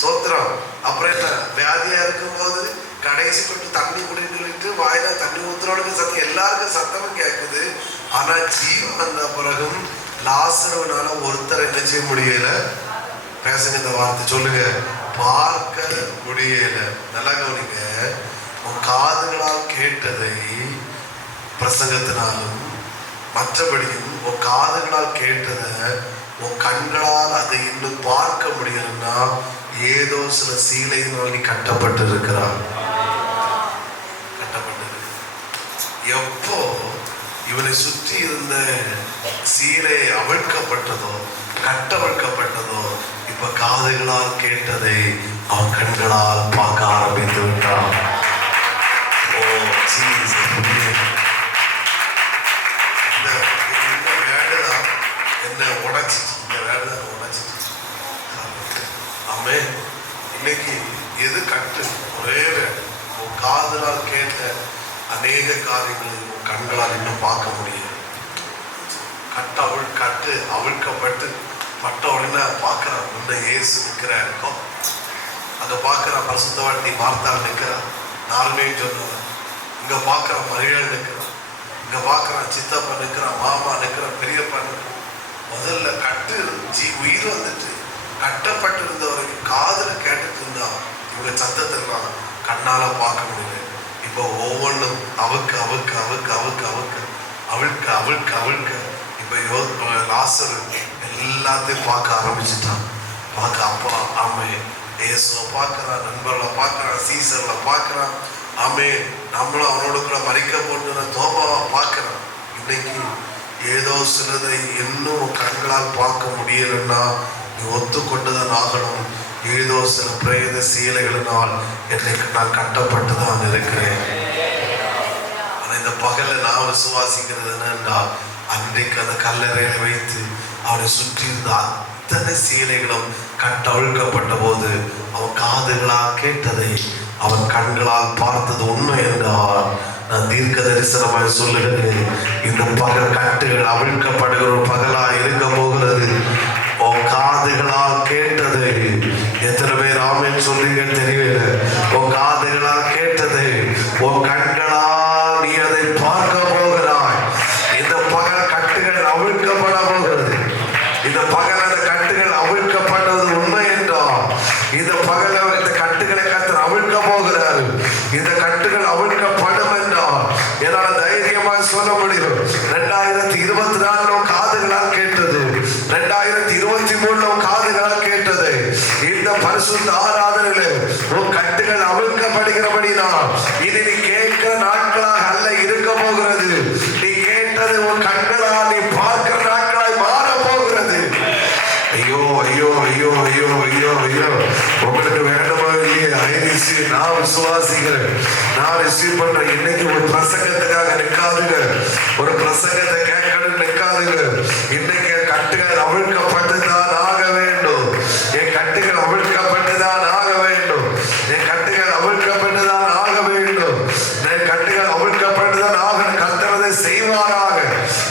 சோத்திரம். அப்புறம் என்ன, வியாதியா இருக்கும்போது கடைசி கொஞ்சம் தண்ணி குடிட்டு வாயில தண்ணி ஊத்துறவனுக்கு சத்தம், எல்லாருக்கும் சத்தமும் கேட்குது. ஆனா ஜீவன் வந்த பிறகும் லாசருனால ஒருத்தர் என்ன செய்ய முடியல? பேசுங்க, இந்த வார்த்தை சொல்லுங்க. பார்க்க முடியல. நல்லா கவனிங்க. உன் காதுகளால் கேட்டதை பிரசங்கத்தினாலும் மற்றபடியும் உன் காதுகளால் கேட்டதை உன் கண்களால் அதை இன்னும் பார்க்க முடியலன்னா ஏதோ சில சீலையினால் நீ கட்டப்பட்டு இருக்கிறார். எப்போ இவனை சுற்றி இருந்த சீலை அவிழ்க்கப்பட்டதோ கட்டவிழ்க்கப்பட்டதோ, இப்ப காதுகளால் கேட்டதை அவன் கண்களால் பார்க்க ஆரம்பித்து விட்டான். ஓ ஜீசஸ். இந்த வேடுதான் என்ன உடைச்சிச்சு. இந்த வேடுதான் உடைச்சிச்சு. ஆமே. இன்னைக்கு எது கட்டு? ஒரே வேடு. உன் காதுகளால் கேட்ட அநேக காரியங்களை உன் கண்களால் இன்னும் பார்க்க முடியாது. கட்டு அவிழ்க்கப்பட்டு பட்ட உடனே பார்க்கிறான். முன்ன இயேசு நிற்கிறா இருக்கும். அங்க பார்க்கிறான் பரிசுத்தவாட்டி மார்த்தாள் நிற்கிறான். நாலுமே சொன்னவன். இங்க பார்க்கிறான் மரியாள் நிற்கிறான். இங்க பார்க்கிறான் சித்தப்பா நிற்கிறான், மாமா நிற்கிறான், பெரியப்பா நிற்கிறான். முதல்ல கட்டு உயிர் வந்துட்டு கட்டப்பட்டு இருந்தவரைக்கும் காதுல கேட்டுட்டு இருந்தா இவங்க சத்தத்தெல்லாம் கண்ணால பார்க்க முடியல. இப்போ ஒவ்வொன்றும் அவுக்க அவுக்க அவுக்க அவுக்க அவுக்க அவிழ்க்க அவிழ்க்க அவிழ்க்க இப்ப லாசர் எல்லாத்தையும் பார்க்க ஆரம்பிச்சுட்டான். பார்க்க அப்பா ஆமே இயேசுவை பார்க்கறான், நண்பர்களை பார்க்கறான், சீசர்ல பார்க்கறான். ஆமே நம்மளும் அவனோட கூட மறிக்க போட்டு தோபாவை பார்க்கறான். இன்னைக்கு ஏதோ சிலதை இன்னும் கண்களால் பார்க்க முடியலன்னா நீ ஒத்துக்கொண்டுதான் ஆகணும். ஏதோ சில பிரேத சீலைகளினால் என்னைக்கு நான் கட்டப்பட்டுதான் இருக்கிறேன். ஆனா இந்த பகல நான் விசுவாசிக்கிறது என்னன்னா, அன்றைக்கு அந்த கல்லறையில வைத்து அவனை சுற்றி இருந்த அத்தனை சீலைகளும் கட்டவிழ்க்கப்பட்ட போது அவன் காதுகளால் கேட்டதை அவன் கண்களால் பார்த்தது உண்மை என்றால் நான் தீர்க்க தரிசனமாய் சொல்லுகிறேன். இந்த பகல் கட்டுகள் அவிழ்க்கப்படுகிற ஒரு பகலா இருக்க போகிறது. உன் காதுகளால் கேட்டது எத்தனை பேர் ஆமென் சொல்றீங்க தெரியல. உன் காதுகளால் கேட்டது உன் கண்களால் நீ அதை பார்க்க போகிறாய். இந்த பகல் கட்டுகள் அவிழ்க்கப்பட போகிறது. இந்த பகல் அந்த கட்டுகள் அவிழ்க்கப்பட்டது உண்மை என்றால் இந்த பகல் இந்த கட்டுகளை கர்த்தர் அவிழ்க்க போகிறார். இந்த கட்டுகள் அவிழ்க்கப்படும் என்றால் என்னால தைரியமாக சொல்ல முடியும். 2024 காதுகளால் கேட்டது, 2023 காதுகளால் கேட்டது, இந்த பரிசுத்த ஆராதனையில உன் கட்டுகள் அவிழ்க்கப்படுகிறபடினால் இனி நீ கேட்கிற நாட்களாக அல்ல இருக்க போகிறது. நீ கேட்டது உன் கண்களால் நீ பார்க்கிற நாட்களாய் மாற போகிறது. ஐயோ ஐயோ ஐயோ ஐயோ ஐயோ ஐயோ, உங்களுக்கு வேண்டுமா இல்லையா? நான் விசுவாசிக்கிறேன், நான் ரிசீவ் பண்றேன். இன்னைக்கு ஒரு பிரசங்கத்துக்காக நிற்காதுங்க, ஒரு பிரசங்கத்தை கேட்கணும் நிற்காதுங்க. இன்னைக்கு என் கட்டுகள் அவிழ்க்கப்பட்டுதான் ஆக வேண்டும். என் கட்டுகள் அவிழ்க்கப்பட்டுதான் ஆக வேண்டும். என் கட்டுகள் அவிழ்க்கப்பட்டுதான் ஆக வேண்டும். என் கட்டுகள் அவிழ்க்கப்பட்டுதான் ஆக கர்த்தரை செய்வாராக.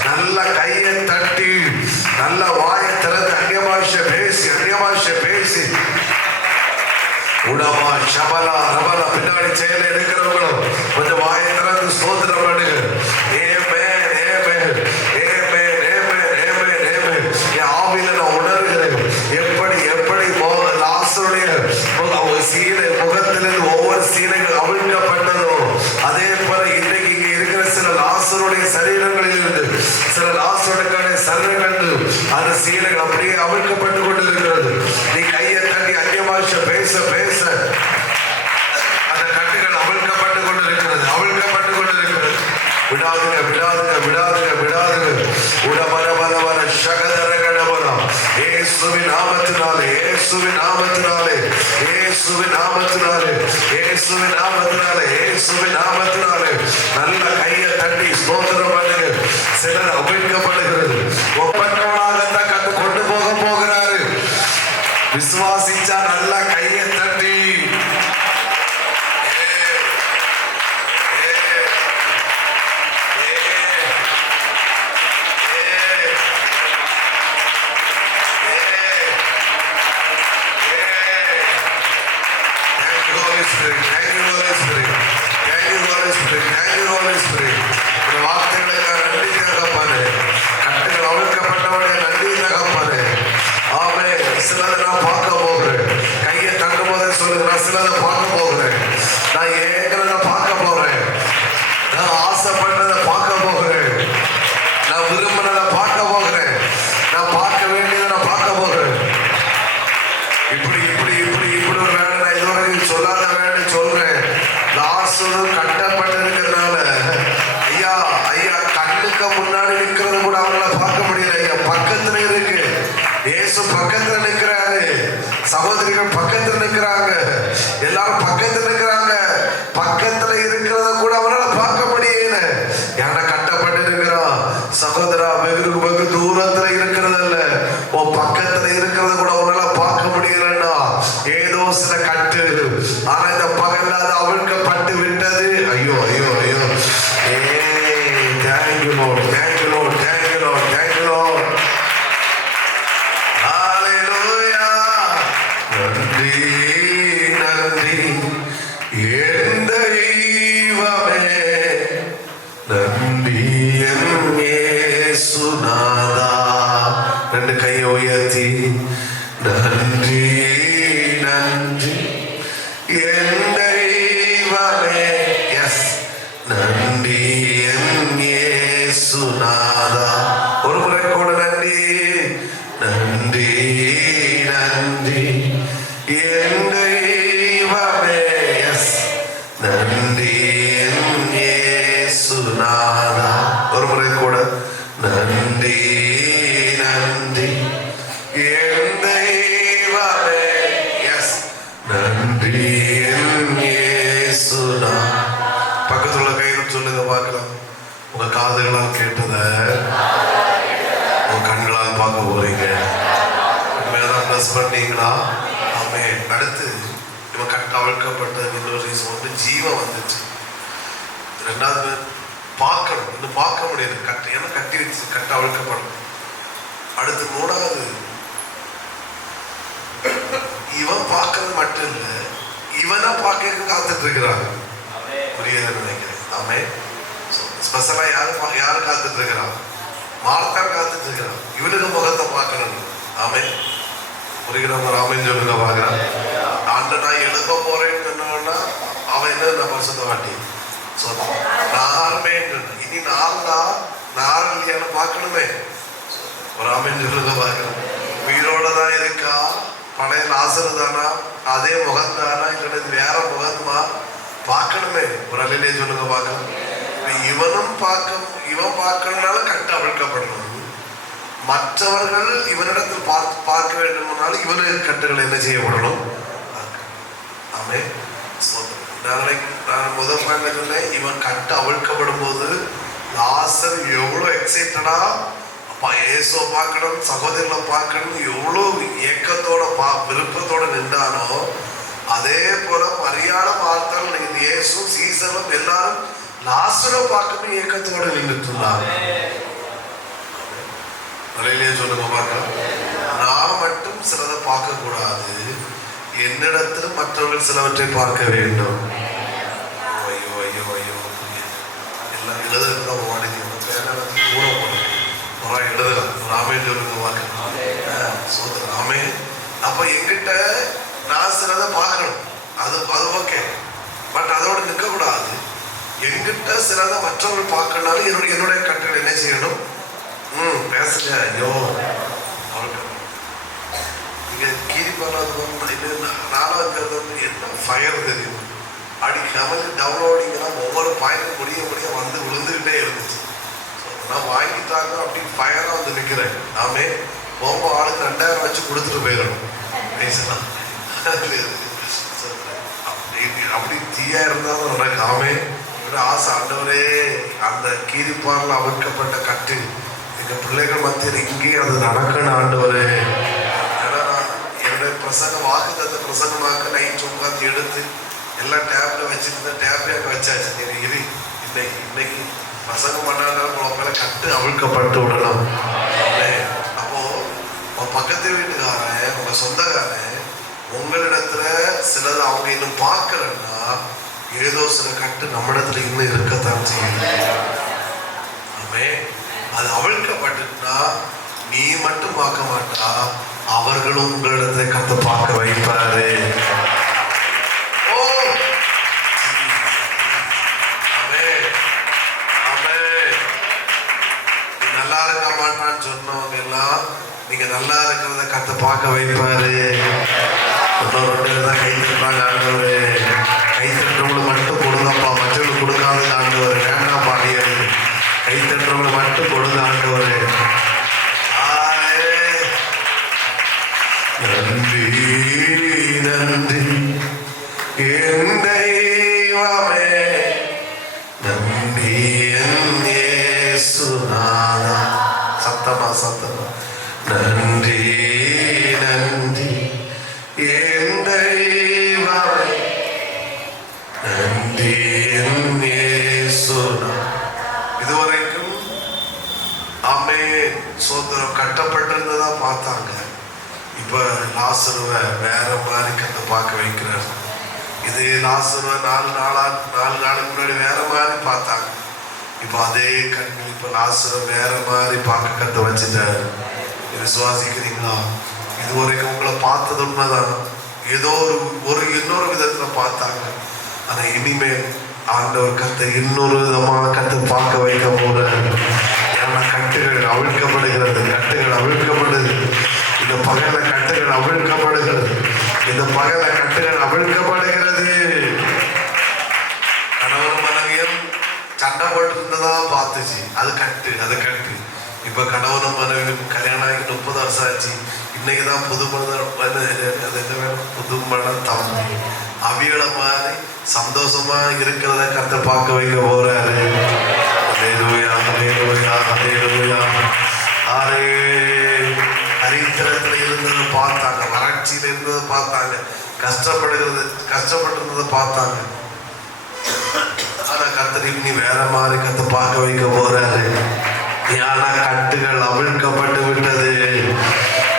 நல்ல கையை தட்டி நல்ல வாயை திறந்து அந்நிய பாஷை பேசி உடமா சபலா ரபலா பின்னாடி செயல இருக்கிறவங்களும் கொஞ்சம் வாயை திறந்து ஸ்தோத்திரம் பண்ணுங்க. ஆமென் ஆமென் ஆமென் இயேசுவின் நாமத்தினாலே, இயேசுவின் நாமத்தினாலே, இயேசுவின் நாமத்தினாலே, இயேசுவின் நாமத்தினாலே, இயேசுவின் நாமத்தினாலே நல்ல கையை தட்டி ஸ்தோத்திரம் பண்ணுங்க. சிலர் அவிழ்க்கப்படுகிறது. ஒப்பந்தவனாகத்தான் கண்டு கொண்டு போகிறாரு. விசுவாசிச்சா நல்ல கையை தட்டி சகோதரிகள் பக்கத்துல நிற்கிறாங்க, எல்லாரும் பக்கத்துல நிற்கிறாங்க. பக்கத்துல இருக்கிறத கூட அவனால பார்க்க முடியல. யானை கட்டப்பட்டு இருக்கிறான். சகோதரா, வெகு தூரத்துல இருக்கிறதல்ல, உன் பக்கத்துல இருக்கிறத கூட அவனால பார்க்க முடியலன்னா ஏதோ சில கட்டு. ஆனா இந்த பகல்ல அது அவிழ்க்கப்பட்டு விட்டது. ஐயோ ஐயோ ஐயோ. Thank you Lord, thank you Lord, thank you Lord, thank you Lord. நன்றி நன்றி என் தெய்வமே, நன்றி என் இயேசுநாதா. ரெண்டு கையை உயர்த்தி நன்றி நன்றி என் தெய்வமே. எஸ், நன்றி என் இயேசுநாதா. ஒரு முறை கூட நன்றி நன்றி நன்றி என் தெய்வமே. எஸ், நன்றி என் இயேசுநாதா. ஒரு முறை கூட நன்றி நன்றி என் தெய்வமே. எஸ், நன்றி என் இயேசுநாதா. பக்கத்துல கையில் சொல்லுங்க பார்க்கலாம். உங்க காதுகளால் கேட்டத உங்க கண்களால் பார்க்க போறீங்க. ப்ளஸ் பண்ணீங்களா? ஆமே. அடுத்து இவன் அவிழ்க்கப்பட்ட இன்னொரு ரீசன் வந்து ஜீவன் வந்துச்சு. ரெண்டாவது பார்க்கணும், இன்னும் பார்க்க முடியாது. ஏன்னா கட்டி வச்சு அவிழ்க்கப்படும். அடுத்து மூணாவது, இவன் பார்க்கறது மட்டும் இல்லை, இவனை பார்க்க காத்துட்டு இருக்கிறாங்க. புரியுது நினைக்கிறேன். ஆமே. ஸ்பெஷலா யாரு காத்துட்டு இருக்கிறான்? மார்த்தா காத்துட்டு இருக்கிறான். இவனுக்கு முகத்தை பார்க்கணும். ஆமே. புரிகிறவங்க ராமன் சொல்லுங்க பார்க்கிறான். ஆண்ட நான் எழுப்ப போறேன்னு சொன்னா அவன் என்ன நம்ம சொந்த வாட்டி நாருமே இனி நார்ந்தா நார் இல்லையான்னு பார்க்கணுமே. ராமன் சொல்லுங்க பார்க்கிறான். உயிரோட தான் இருக்கா, பழைய லாசரு தானா, அதே முகம் தானா, இல்லைன்னா வேற முகமா பார்க்கணுமே. ஒரு அலையிலே சொல்லுங்க பார்க்கலாம். இவன் பார்க்கறதுனால கட்டு அவிழ்க்கப்படணும். மற்றவர்கள் இவனிடத்தில் பார்க்க வேண்டுமானாலும் இவனுக்கு கட்டுகள் என்ன செய்யப்படணும்? ஆமே. நான் முதல் சொன்னேன், இவன் கட்டு அவிழ்க்கப்படும் போது லாசர் எவ்வளோ எக்ஸைட்டடா அப்பா இயேசுவை பார்க்கணும், சகோதரிகளை பார்க்கணும், எவ்வளோ ஏக்கத்தோட விருப்பத்தோட நின்றானோ அதே போல மரியாதை பார்த்தாலும் நீங்க இயேசு சீசனும் எல்லாரும் லாசரை பார்க்கணும் ஏக்கத்தோட நின்றுட்டுள்ளாங்க. சொல்லுங்க பார்க்கலாம். நான் மட்டும் சிலதை பார்க்க கூடாது, என்னிடத்தில் மற்றவர்கள் சிலவற்றை பார்க்க வேண்டும். ஐயோ ஐயோ ஐயோ, எல்லாம் எழுதுறதுதான் ஓடி கூட போறேன் எழுதலாம். ராமே சொல்லுங்க பார்க்கலாம். சோதனை ராமே. அப்ப எங்கிட்ட நான் சிலதை பார்க்கணும், அது ஓகே. பட் அதோட நிற்க கூடாது. எங்கிட்ட சிலதை மற்றவர்கள் பார்க்கணும்னாலும் என்னுடைய கட்டளை என்ன செய்யணும்? பேசுங்க. ஐயோ அவருக்கு நீங்க கீரி பண்ணது நாலாவது என்ன ஃபயர் தெரியும். அடிக்காமல் டவுன்லோடிங்கெல்லாம் ஒவ்வொரு பாயிண்ட் முடிய வந்து விழுந்துகிட்டே இருந்துச்சு. நான் வாங்கிட்டாங்க அப்படி ஃபயரா வந்து நிற்கிறேன். ஆமே. போகும்போது ஆளுக்கு 2000 வச்சு கொடுத்துட்டு போயிடணும். பேசலாம் அப்படி தீயா இருந்தாலும் நடக்காமே ஆசை. ஆண்டவரே, அந்த கீரிப்பாரில் அவிழ்க்கப்பட்ட கட்டு எங்கள் பிள்ளைகள் மத்தியில் இங்கேயும் அது நடக்கணும் ஆண்டவரே. ஏன்னா என்னுடைய பிரசங்கம் வாக்குத்தத்த பிரசங்கமாக்க நைட் உட்காந்து எடுத்து எல்லாம் டேப்ல வச்சுருந்த டேப்ல அங்கே வச்சாச்சு. இது இன்னைக்கு பிரசங்கம் பண்ணாலும் உங்களை மேலே கட்டு அவிழ்க்கப்பட்டு விடணும். அப்போ உன் பக்கத்து வீட்டுக்காரன், உங்க சொந்தக்காரன் உங்களிடத்துல சிலது அவங்க இன்னும் பார்க்கலன்னா ஏதோ சில கட்டு நம்மிடத்துல இன்னும் இருக்கத்தான் செய்யுது. அது அவிழ்க்கப்பட்டுனா நீ மட்டும் பார்க்க மாட்டா, அவர்களும் உங்களிடத்தை கத்து பார்க்க வைப்பாரு. நல்லா இருக்க மாட்டான்னு சொன்னவங்க எல்லாம் நீங்க நல்லா இருக்கிறத கத்து பார்க்க வைப்பாரு. தான் கை தட்டுறாங்க ஆண்டவரு. கை தட்டுறவங்களுக்கு மட்டும் கொடுங்கப்பா, மற்றவங்களுக்கு கொடுக்காத ஆண்டவர். வேண்டாம் பாடியது, கை தட்டுறவங்களுக்கு மட்டும் கொடுங்க ஆண்டவர். நன்றி நன்றி என் தெய்வமே, நன்றி என் இயேசுநாதா. சத்தமா நன்றி நன்றி என் தெய்வமே, நன்றி என் இயேசுநாதா. இதுவரைக்கும் ஆமென் சோதரம் கட்டப்பட்டிருந்ததா பார்த்தாங்க. இப்ப லாசருவை வேற மாதிரி கண்ணை பார்க்க வைக்கிறார். இது லாசருவை 4 நாளுக்கு முன்னாடி வேற மாதிரி பார்த்தாங்க. இப்ப அதே கண்கள் இப்ப லாசருவை வேற மாதிரி பார்க்க கத்த வச்சுட்டாரு. விசுவாசிக்கிறீங்களா? இதுவரைக்கும் உங்களை பார்த்தது உண்மைதான், ஏதோ ஒரு இன்னொரு விதத்துல பார்த்தாங்க. ஆனா இனிமேல் ஆண்டவர் கத்தை இன்னொரு விதமாக கத்து பார்க்க வைக்க போறாரு. ஏன்னா கட்டுகள் அவிழ்க்கப்படுகிறது, கட்டுகள் அவிழ்க்கப்படுது. இந்த பகல கட்டுகள் அவிழ்க்கப்படுகிறது, இந்த பகல கட்டுகள் அவிழ்க்கப்படுகிறது. கணவன் மனைவியும் சண்டை போட்டு இருந்ததா பார்த்துச்சு, அது கட்டு. இப்ப கணவனும் மனைவியும் கல்யாணம் ஆகி 30 வருஷம் ஆச்சு. இன்னைக்குதான் புதுமணம் தம்பி அவியல மாதிரி சந்தோஷமா இருக்கிறத கத்த பார்க்க வைக்க போறாரு. ஹரித்திரத்துல இருந்ததை பார்த்தாங்க, வறட்சியில இருந்ததை பார்த்தாங்க, கஷ்டப்பட்டு இருந்ததை பார்த்தாங்க. ஆனா கத்தரி நீ வேற மாதிரி கத்த பார்க்க வைக்க போறாரு. ஏன்னா கட்டுகள் அவிழ்க்கப்பட்டு விட்டது,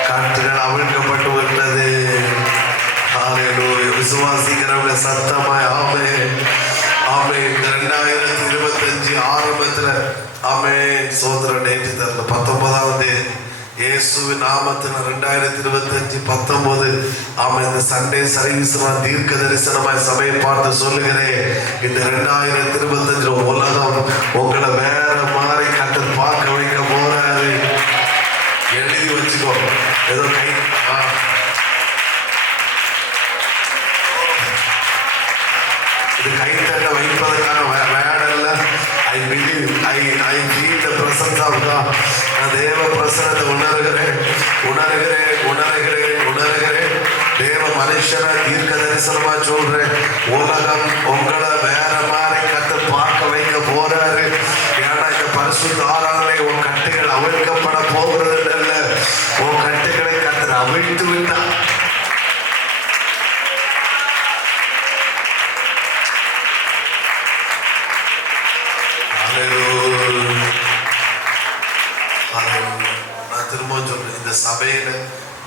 கட்டுகள் அவிழ்க்கப்பட்டு விட்டது. விசுவாசிக்கிறவங்க சத்தமாய் ஆமே ஆமே. இந்த 2025 ஆரம்பத்துல ஆமே சோதர டேட்டு தரல 19ஆம் தேதி இயேசுவின் நாமத்தில் 2025 19 ஆமா. இந்த சண்டே சர்வீஸ் தீர்க்க தரிசனமாய் சபையை பார்த்து சொல்லுகிறேன், இந்த 2025 உலகம் உங்களை வேற மாதிரி கட்டு பார்க்க வைக்க போறாரு. எழுதி வச்சுக்கோ. ஏதோ இது கைத்தட்ட வைப்பதற்கான வேடல்ல. I believe, I feel the presence of God. நான் தேவ பிரசன்னத்தை உணர்கிறேன். தேவ மனுஷனை தீர்க்க தரிசனமா சொல்றேன், உலகம் உங்களை வேற மாதிரி கத்து பார்க்க வைக்க போறாரு. ஏன்னா இந்த பரிசுத்த ஆராதனை உன் கட்டுகள் அவிழ்க்கப்பட போகிறது அல்ல, உன் கட்டுகளை கத்து அவிழ்த்து விட்டார். நான் திரும்ப சொல்றேன், இந்த சபையில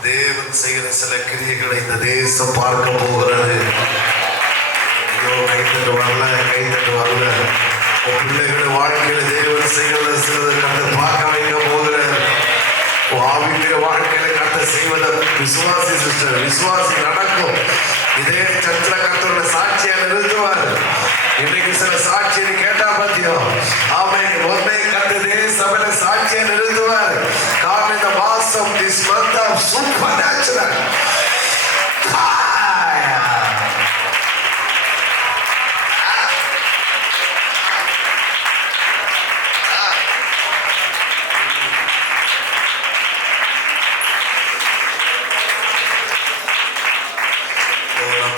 தேவன் செய்கிற சில கிரியைகளை இந்த தேசம் பார்க்க போகிறது. ஐயோ கைத்தட்டு வரல. உன் பிள்ளைகள் வாழ்க்கையில தேவன் செய்கிறத சிலதை கத்த பார்க்க வைக்க போகிறார். ஆவிக்கிற வாழ்க்கையில கத்த செய்வதை விசுவாசி சிஸ்டர், விசுவாசி நடக்கும். இதே சர்ச்சை கத்தோட சாட்சியை நிறுத்துவார். இன்னைக்கு சில சாட்சியை கேட்டா பத்தியும் ஆமை ஒன்னை கத்ததே சபையில சாட்சியை நிறுத்துவார். காரணம் இந்த மாசம் this month of supernatural.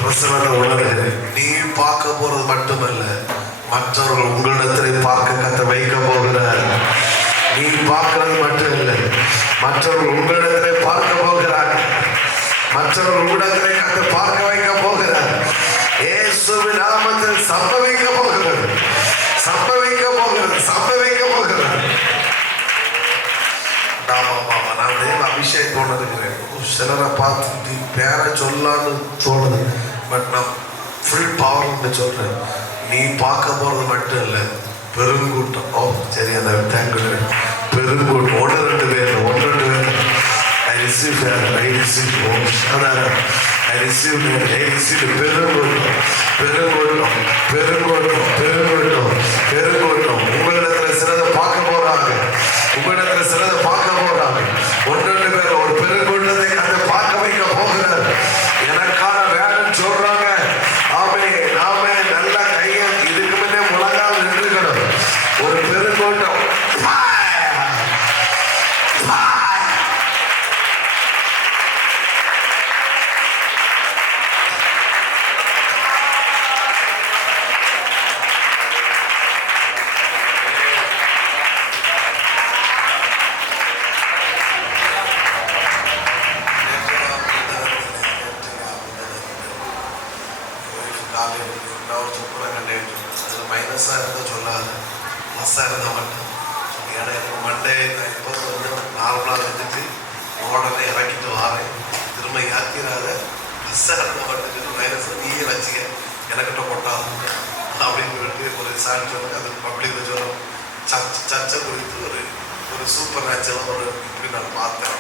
பிரசனத்தை உணர்கிறேன். நீ பார்க்க போறது மட்டுமல்ல, மற்றவர்கள் உங்களிடத்தில் பார்க்க கத்த வைக்க போகிறார். நீ பார்க்கிறது மட்டும் இல்லை, மற்றவர்கள் உங்களிடத்தில் பார்க்க போகிறார். மற்றவர்கள் உங்களிடத்தில் கத்த பார்க்க வைக்க போகிறார். இயேசுவின் நாமத்தில் சம்பவிக்க போகிறது, சம்பவிக்க போகிறது, சம்பவிக்க போகிறது. நான் தேவ அபிஷேகம் இருக்கிறேன். சிலரை பார்த்துட்டு பேரை சொல்லான்னு தோணுது, பட் நான் ஃபுல் பவர் சொல்றேன். நீ பார்க்க போறது மட்டும் இல்லை, பெருங்கூட்டம். ஓ சரி, அந்த தேங்க்யூ. பெருங்கூட்டம், ஒன்று ரெண்டு பேர் I receive that. I receive. Oh, Shadara. I receive that. I receive the பெருங்கூட்டம், பெருங்கூட்டம், பெருங்கூட்டம், பெருங்கூட்டம், பெருங்கூட்டம். உங்களிடத்துல சிலதை பார்க்க போறாங்க, உங்களிடத்துல சிலதை பார்க்க போறாங்க. ஒன்று ரெண்டு பேர் ஒரு பெருங்கூட்டத்தை கண்டு பார்க்க வைக்க போகிறார். எனக்கான வேலைன்னு சொல்றாங்க. ஆமே ஆமே. நல்ல கையை இதுக்கு முன்னே முழங்கால் நின்றுக்கணும். ஒரு பெருங்கூட்டம். மைனஸாக இருந்தால் சொல்லாது, ப்ளஸ்ஸாக இருந்தால் மட்டும். ஏன்னா எனக்கு மண்டே நான் இப்போ கொஞ்சம் நார்மலாக வந்துட்டு உடனே இறக்கிட்டு வரேன். திரும்ப யாத்திராத ப்ளஸ்ஸாக இருந்தால் மட்டும் மைனஸாக நீயே வச்சுக்க, எனக்கிட்ட போட்டாது அப்படின்னு சொல்லிட்டு ஒரு சாட்சி சொல்லி அது பப்ளிக்கில் சொல்லணும். சர்ச்சை குறித்து ஒரு சூப்பர் நேச்சுரலாக ஒரு இப்படி நான் பார்த்தேன்.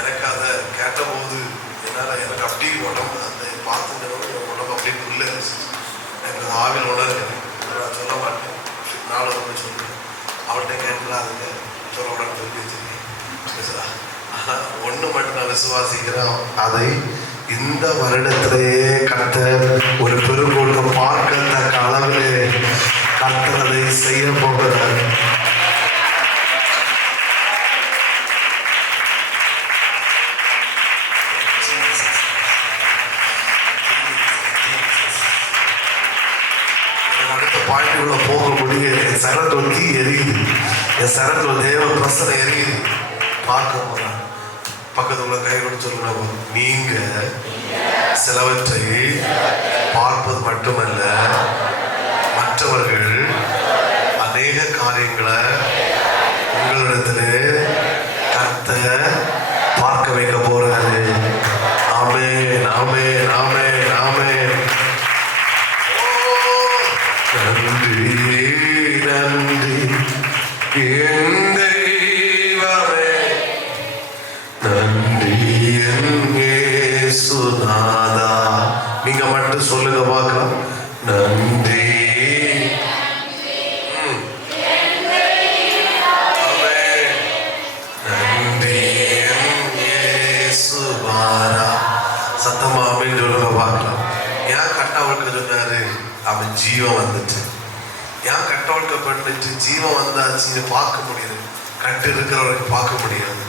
எனக்கு அதை கேட்டபோது என்னால் எனக்கு அப்படி உடம்பு அந்த பார்த்துங்கிறவங்க என் உடம்பு அப்படியே உள்ளே இருந்துச்சு. எனக்கு ஆவில் உணர்கிறேன். நான் சொல்ல மாட்டேன், நாலு ஒன்று சொல்லுவேன். அவர்கிட்ட கேட்கலாதுங்க சொல்லக்கூடாது சொல்லி வச்சிருக்கேன். ஆனால் ஒன்று மட்டும் நான் விசுவாசிக்கிறேன், அதை இந்த வருடத்திலேயே கர்த்தர் ஒரு பெருங்கூட்டம் பார்க்கத்தக்க அளவிலே கர்த்தர் அதை செய்ய போகிறார். பாயிண்ட்குள்ள போக முடிய என் சரத்துல தீ எரியுது, என் சரத்துல தேவ பிரசனை எரியுது. பார்க்க போறேன். பக்கத்துல உள்ள கை கொண்டு சொல்லுங்க, நீங்க சிலவற்றை பார்ப்பது மட்டுமல்ல, மற்றவர்கள் அநேக காரியங்களை உங்களிடத்துல கர்த்தர் பார்க்க வைக்க போறாரு. ஆமென் ஆமென் ஆமென் ஆமென். நன்றி நன்றி என் தெய்வமே, நன்றி என் இயேசுநாதா. நீங்க மட்டும் சொல்லுங்க பார்க்கலாம். நன்றி நன்றி என் இயேசுநாதா. சத்தமா அப்படின்னு சொல்லுங்க பார்க்கலாம். ஏன் கட்டவளுக்கு சொன்னாரு, அவன் ஜீவன் வந்துட்டு. ஏன் கட்டவழ்க்கப்பட்டுச்சு? ஜீவன் வந்தாச்சு, பார்க்க முடியுது. கட்டு இருக்கிறவருக்கு பார்க்க முடியாது.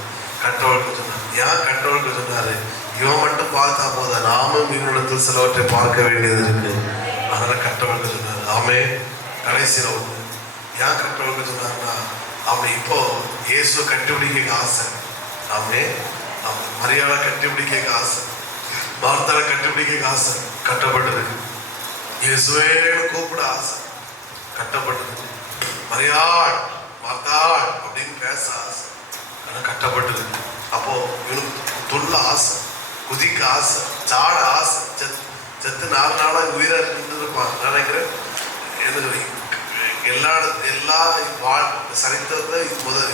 கட்டவழ்க்க சொன்னார். ஏன் கட்டவழ்க்க சொன்னாரு? இவன் மட்டும் பார்த்தா போதா, நாமும் இவனிடத்தில் சிலவற்றை பார்க்க வேண்டியது இருக்கு. அதனால கட்டவழ்க்க சொன்னார். ஆமே. கடைசியில் ஒன்று ஏன் கட்டவழ்க்க சொன்னார்னா, அவன் இப்போ இயேசுவை கண்டுபிடிக்க ஆசை. ஆமே. அவன் மரியாதை கண்டுபிடிக்க ஆசை, வார்த்தை கண்டுபிடிக்க ஆசை. கட்டப்பட்டிருக்கு. இயேசுவேன்னு கூப்பிட ஆசை. கட்டப்பட்டிருக்கு. மரியாள் மார்த்தாள் அப்படின்னு பேச ஆசை. ஆனால் கட்டப்பட்டிருக்கு. அப்போ இவனுக்கு துள்ள ஆசை, குதிக்க ஆசை, சாட ஆசை. செத்து 4 நாளாக உயிரை இருந்திருப்பான் நினைக்கிறேன். எல்லா சரித்திரத்தை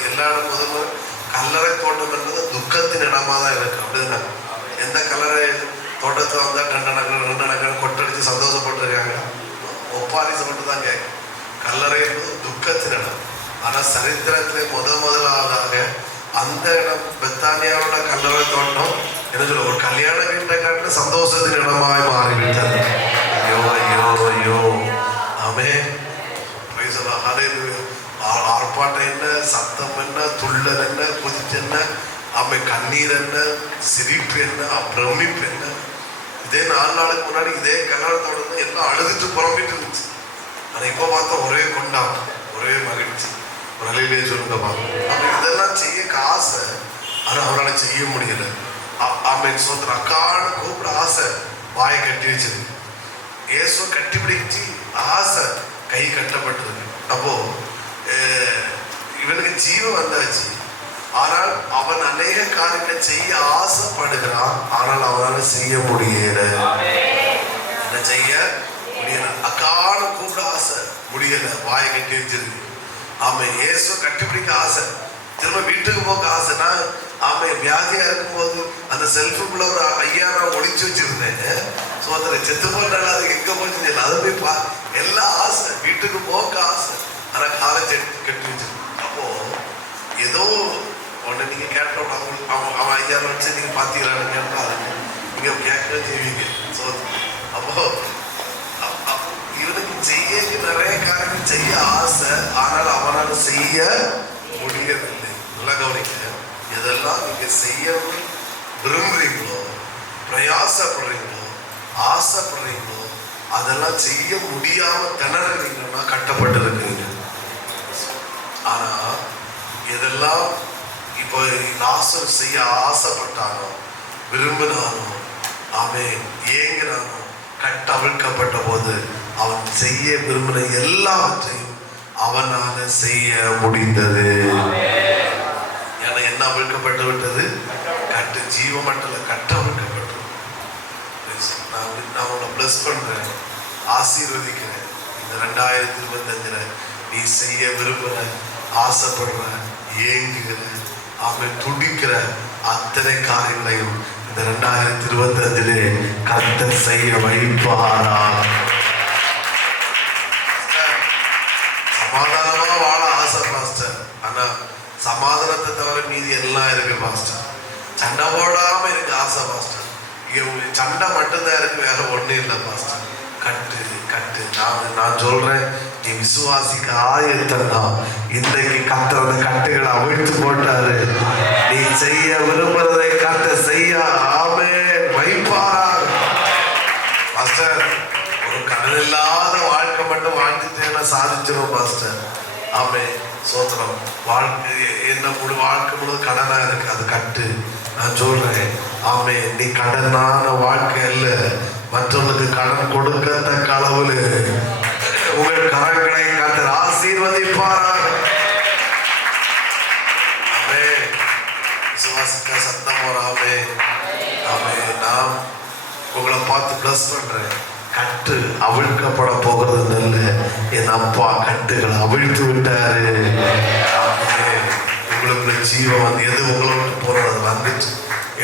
எல்லா இடம் முதல்ல கல்லறை தோட்டம் என்றது துக்கத்தின் இடமா தான் இருக்கு. அப்படின்னா எந்த கல்லறை தோட்டத்தை வந்தால் 2 நகரம் கொட்டடிச்சு சந்தோஷப்பட்டிருக்காங்க. ஒப்பாரி மட்டும் தான் கேட்கும். கல்லறை என்பது துக்கத்தின் இடம். ஆனால் சரித்திரத்திலே முதலாவதாக அந்த இடம் பெத்தானியாவோட கல்லறை தோட்டம் என்ன சொல்ல, ஒரு கல்யாண வீட்டை காட்டு சந்தோஷத்தின் இடமாய் மாறிவிட்டது. ஐயோ ஐயோ ஐயோ. ஆமே. ஆர்ப்பாட்டம் என்ன, சத்தம் என்ன, துள்ளல் என்ன, குதிச்சு என்ன, ஆமை கண்ணீர் என்ன, சிரிப்பு என்ன, பிரமிப்பு என்ன, இதே 4 நாளுக்கு முன்னாடி இதே கல்யாணத்தோட எல்லாம் அழுதுட்டு புறம்பிட்டு இருந்துச்சு. ஆனா இப்ப பார்த்தா ஒரே கொண்டாட்டம், ஒரே மகிழ்ச்சி. ஒரு அலையிலே சொல்லுங்கப்பா. இதெல்லாம் செய்ய ஆசை, ஆனா அவரால் செய்ய முடியல. ஆமென் சோதர. அக்கான்னு கூப்பிட ஆசை, வாயை கட்டி வச்சிருக்கு. இயேசுவை கட்டி பிடிச்சி ஆசை, கை கட்டப்பட்டிருக்கு. அப்போ இவனுக்கு ஜீவன் வந்தாச்சு, ஆனால் அவன் அநேக காரியங்களை செய்ய ஆசைப்படுகிறான், ஆனால் அவனால் செய்ய முடியல. என்ன செய்ய முடியல? அக்கான கூப்பிட ஆசை, முடியல, வாயை கட்டி வச்சிருக்கு. ஆமாம், இயேசுவை கட்டிப்பிடிக்க ஆசை, திரும்ப வீட்டுக்கு போக ஆசைனா. ஆமாம், வியாதியா இருக்கும்போது அந்த செல்ஃபுக்குள்ள ஒரு 5000 ஒழிச்சு வச்சிருந்தேன். சோதனை செத்து போனால அது எங்க போச்சு, அதை போய் பா. எல்லாம் ஆசை, வீட்டுக்கு போக ஆசை, ஆனா காலேஜ் கட்டி வச்சிருக்கு. அப்போ ஏதோ ஒன்று நீங்க கேட்டோம், அவன் 5000 வச்சு நீங்க பாத்தீங்களான்னு கேட்டா அது நீங்க கேட்க செய்வீங்க. அப்போ இவனுக்கு செய்ய நிறைய காரியங்கள் செய்ய ஆசை, ஆனால் அவனால் செய்ய முடியவில்லை. நல்லா கவனிக்க, எதெல்லாம் நீங்க செய்ய விரும்புறீங்களோ, பிரயாசப்படுறீங்களோ, ஆசைப்படுறீங்களோ, அதெல்லாம் செய்ய முடியாம திணறீங்கன்னா கட்டப்பட்டு இருக்கிறீங்க. ஆனா எதெல்லாம் இப்போ லாசர் செய்ய ஆசைப்பட்டானோ, விரும்பினானோ, அவன் ஏங்கினானோ, கட்டவிழ்க்கப்பட்ட போது அவன் செய்ய விரும்பின எல்லாவற்றையும் அவனால செய்ய முடிந்தது. ஏன்னா என்ன அவிழ்க்கப்பட்டு விட்டது? கட்டு. ஜீவ மண்டல கட்டவிழ்க்கப்பட்டு. நான் உன்னை பிளஸ் பண்றேன், ஆசீர்வதிக்கிறேன். இந்த 2025 நீ செய்ய விரும்புற, ஆசைப்படுற, ஏங்குகிற, அவன் துடிக்கிற அத்தனை காரியங்களையும் இந்த 2025 கர்த்தர் செய்ய வைப்பாரா. சமாதானமா வாழ ஆசை பாஸ்டர், ஆனா சமாதானத்தை தவிர மீதி எல்லாம் இருக்கு பாஸ்டர். சண்டை போடாம இருக்கு ஆசை பாஸ்டர். சண்டை மட்டும்தான் இருக்கு, வேற ஒண்ணும் இல்லை பாஸ்டர். கட்டு கட்டு. நான் சொல்றேன், நீ விசுவாசிக்க ஆயத்தன்னா இன்றைக்கு கர்த்தர் அந்த கட்டுகளை அவிழ்த்து போட்டாரு. நீ செய்ய விரும்புறதை கர்த்தர் செய்ய வைப்பார். பாஸ்டர், ஒரு கடன் இல்லாத வாழ்க்கை மட்டும் வாழ்ந்துட்டேன்னா சாதிச்சிடும் பாஸ்டர். ஆமே, சோத்திரம். வாழ்க்கை என்ன முழு வாழ்க்கை முழு கடனா இருக்கு, அது கட்டு. நான் சொல்றேன், ஆமே, நீ கடனான வாழ்க்கை அல்ல, மற்றவர்களுக்கு கடன் கொடுக்கத்தக்க அளவில் உங்கள் கரங்களை கர்த்தர் ஆசீர்வதிப்பாராக. ஆமே, விசுவாசிக்க சத்தம் வராமே. ஆமே, நான் உங்களை பார்த்து பிளஸ் பண்றேன். கட்டு அவிழ்க்கப்பட போகிறது நல்ல. என் அப்பா கட்டுகளை அவிழ்த்து விட்டாரு. உங்களுக்கு ஜீவம் வந்து எது உங்களோட போறது வந்துச்சு.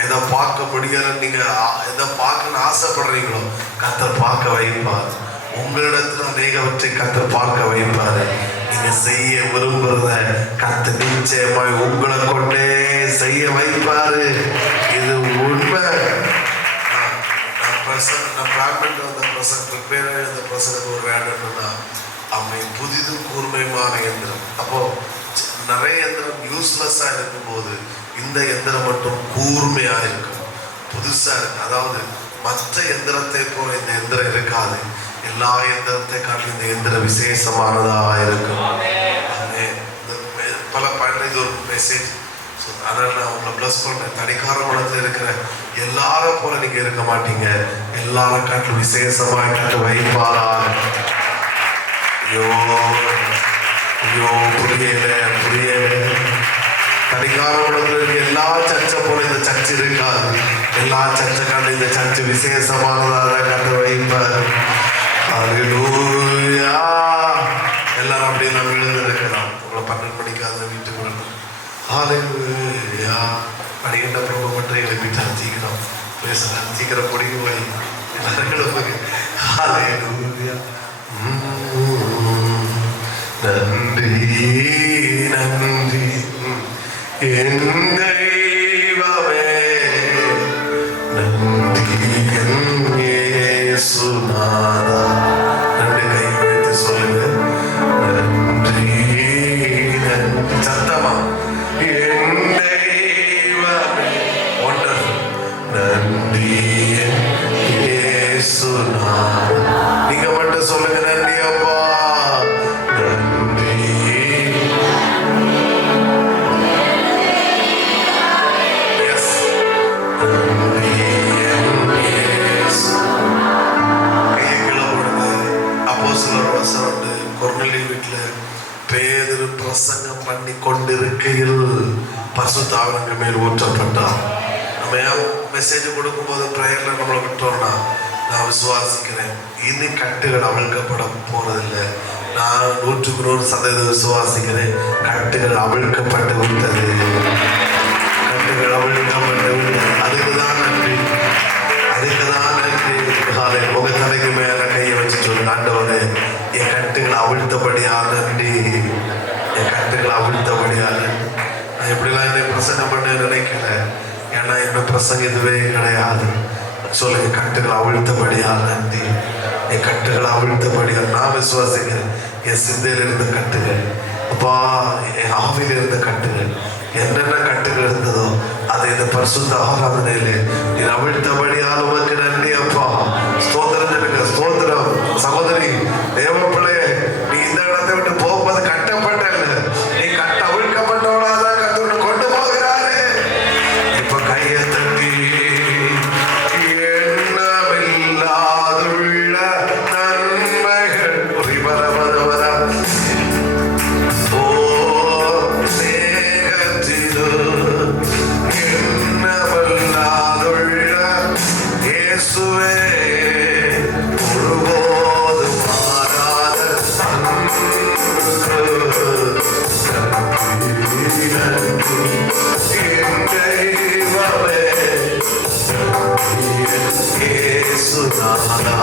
எதை பார்க்க முடியல, நீங்க எதை பார்க்கணும்னு ஆசைப்படுறீங்களோ கர்த்தர் பார்க்க வைப்பார். உங்களிடத்துல அநேகவற்றை கர்த்தர் பார்க்க வைப்பாரு. நீங்க செய்ய விரும்புறத கர்த்தர் நிச்சயமாய் உங்களை கொண்டே செய்ய வைப்பாரு. இது உண்மை. ஒரு வேண்டும்னா அம்மை புதிதும் கூர்மையுமான எந்திரம். அப்போ நிறைய எந்திரம் யூஸ்லெஸ்ஸா இருக்கும் போது இந்த எந்திரம் மட்டும் கூர்மையா இருக்கும், புதுசா இருக்கு. அதாவது மற்ற எந்திரத்தை போல இந்த எந்திரம் இருக்காது. எல்லா எந்திரத்தை காட்டிலும் இந்த எந்திரம் விசேஷமானதா இருக்கும். பல பயன் இது ஒரு மெசேஜ். அதனால நான் உங்களை பிளஸ் பண்றேன். தனிக்கார குணத்தில் இருக்கிற எல்லாரும் போல நீங்க இருக்க மாட்டீங்க. எல்லாரும் காட்டிலும் விசேஷமா கட்டு வைப்பாரா. ஐயோ ஐயோ, புரியல புரியல. தனிக்கார குணத்தில் இருக்க எல்லா சர்ச்சை போல இந்த சர்ச்சை இருக்காது. எல்லா சர்ச்சை காட்டிலும் இந்த சர்ச்சை விசேஷமானதாக கட்டு வைப்பார். அல்லேலூயா. எல்லாரும் அப்படியே நம்ம எழுந்திருக்கலாம். உங்களை 12 மணிக்கு அந்த வீட்டுக்கு வரணும். ஹல்லேலூயா. படிக்கின்ற பிரபு மட்டும் எழுப்பிட்டான். சீக்கிரம் பேசலாம், சீக்கிரம் பொடிக்கு போய் எல்லாரும் போய் ஹல்லேலூயா. நன்றி நன்றி என் தெய்வமே, நன்றி என் இயேசுநாதா. ரெண்டு கை வைத்து சொல்லுங்க, நன்றி நன்றி. சத்தமா, என் தெய்வமே. ஒன்று, நன்றி என் இருக்கையில் பரிசுத்த ஆவியின் மேல் ஊற்றப்பட்டார். நம்ம மெசேஜ் கொடுக்கும்போது ப்ரேயர்ல நம்மளை விட்டோம்னா, நான் விசுவாசிக்கிறேன் இனி கட்டுகள் அவிழ்க்கப்பட போறதில்லை. நான் 100% விசுவாசிக்கிறேன். கட்டுகள் அவிழ்க்கப்பட்டு விட்டது. கட்டுகள் அவிழ்க்கப்பட்டு விட்டது. அதுக்குதான் நன்றி, அதுக்குதான் நன்றி. உங்க தலைக்கு மேல கையை வச்சு சொல்லு, ஆண்டவரே என் கட்டுகளை அவிழ்த்தபடியா நன்றி, என் கட்டுகளை அவிழ்த்தபடியா நன்றி. நான் எப்படிலாம் என்னை பிரசங்கம் பண்ண நினைக்கல, ஏன்னா என்ன பிரசங்கம் இதுவே கிடையாது. சொல்லுங்க, கட்டுகளை அவிழ்த்தபடியா நன்றி, என் கட்டுகளை அவிழ்த்தபடியா. நான் விசுவாசிக்கிறேன் என் சிந்தையில் இருந்த கட்டுகள், அப்பா என் ஆவியில் இருந்த கட்டுகள், என்னென்ன கட்டுகள் இருந்ததோ அதை இந்த பரிசுத்த ஆராதனையிலே நீ அவிழ்த்தபடியால் உமக்கு நன்றி அப்பா. ஸ்தோத்திரம் சொல்லுங்க, ஸ்தோத்திரம். சகோதரி தேவ பிள்ளையே, நீ இந்த இடத்தை விட்டு போகும்போது கட்டப்பட்ட நீ கட்ட அவிழ்க்கப்பட்டவனாதான் கத்தோடு கொண்டு போகிறாரு. இப்ப கையை தட்டி எண்ணமில்லாதுள்ள நன்மைகள் Yesu nada,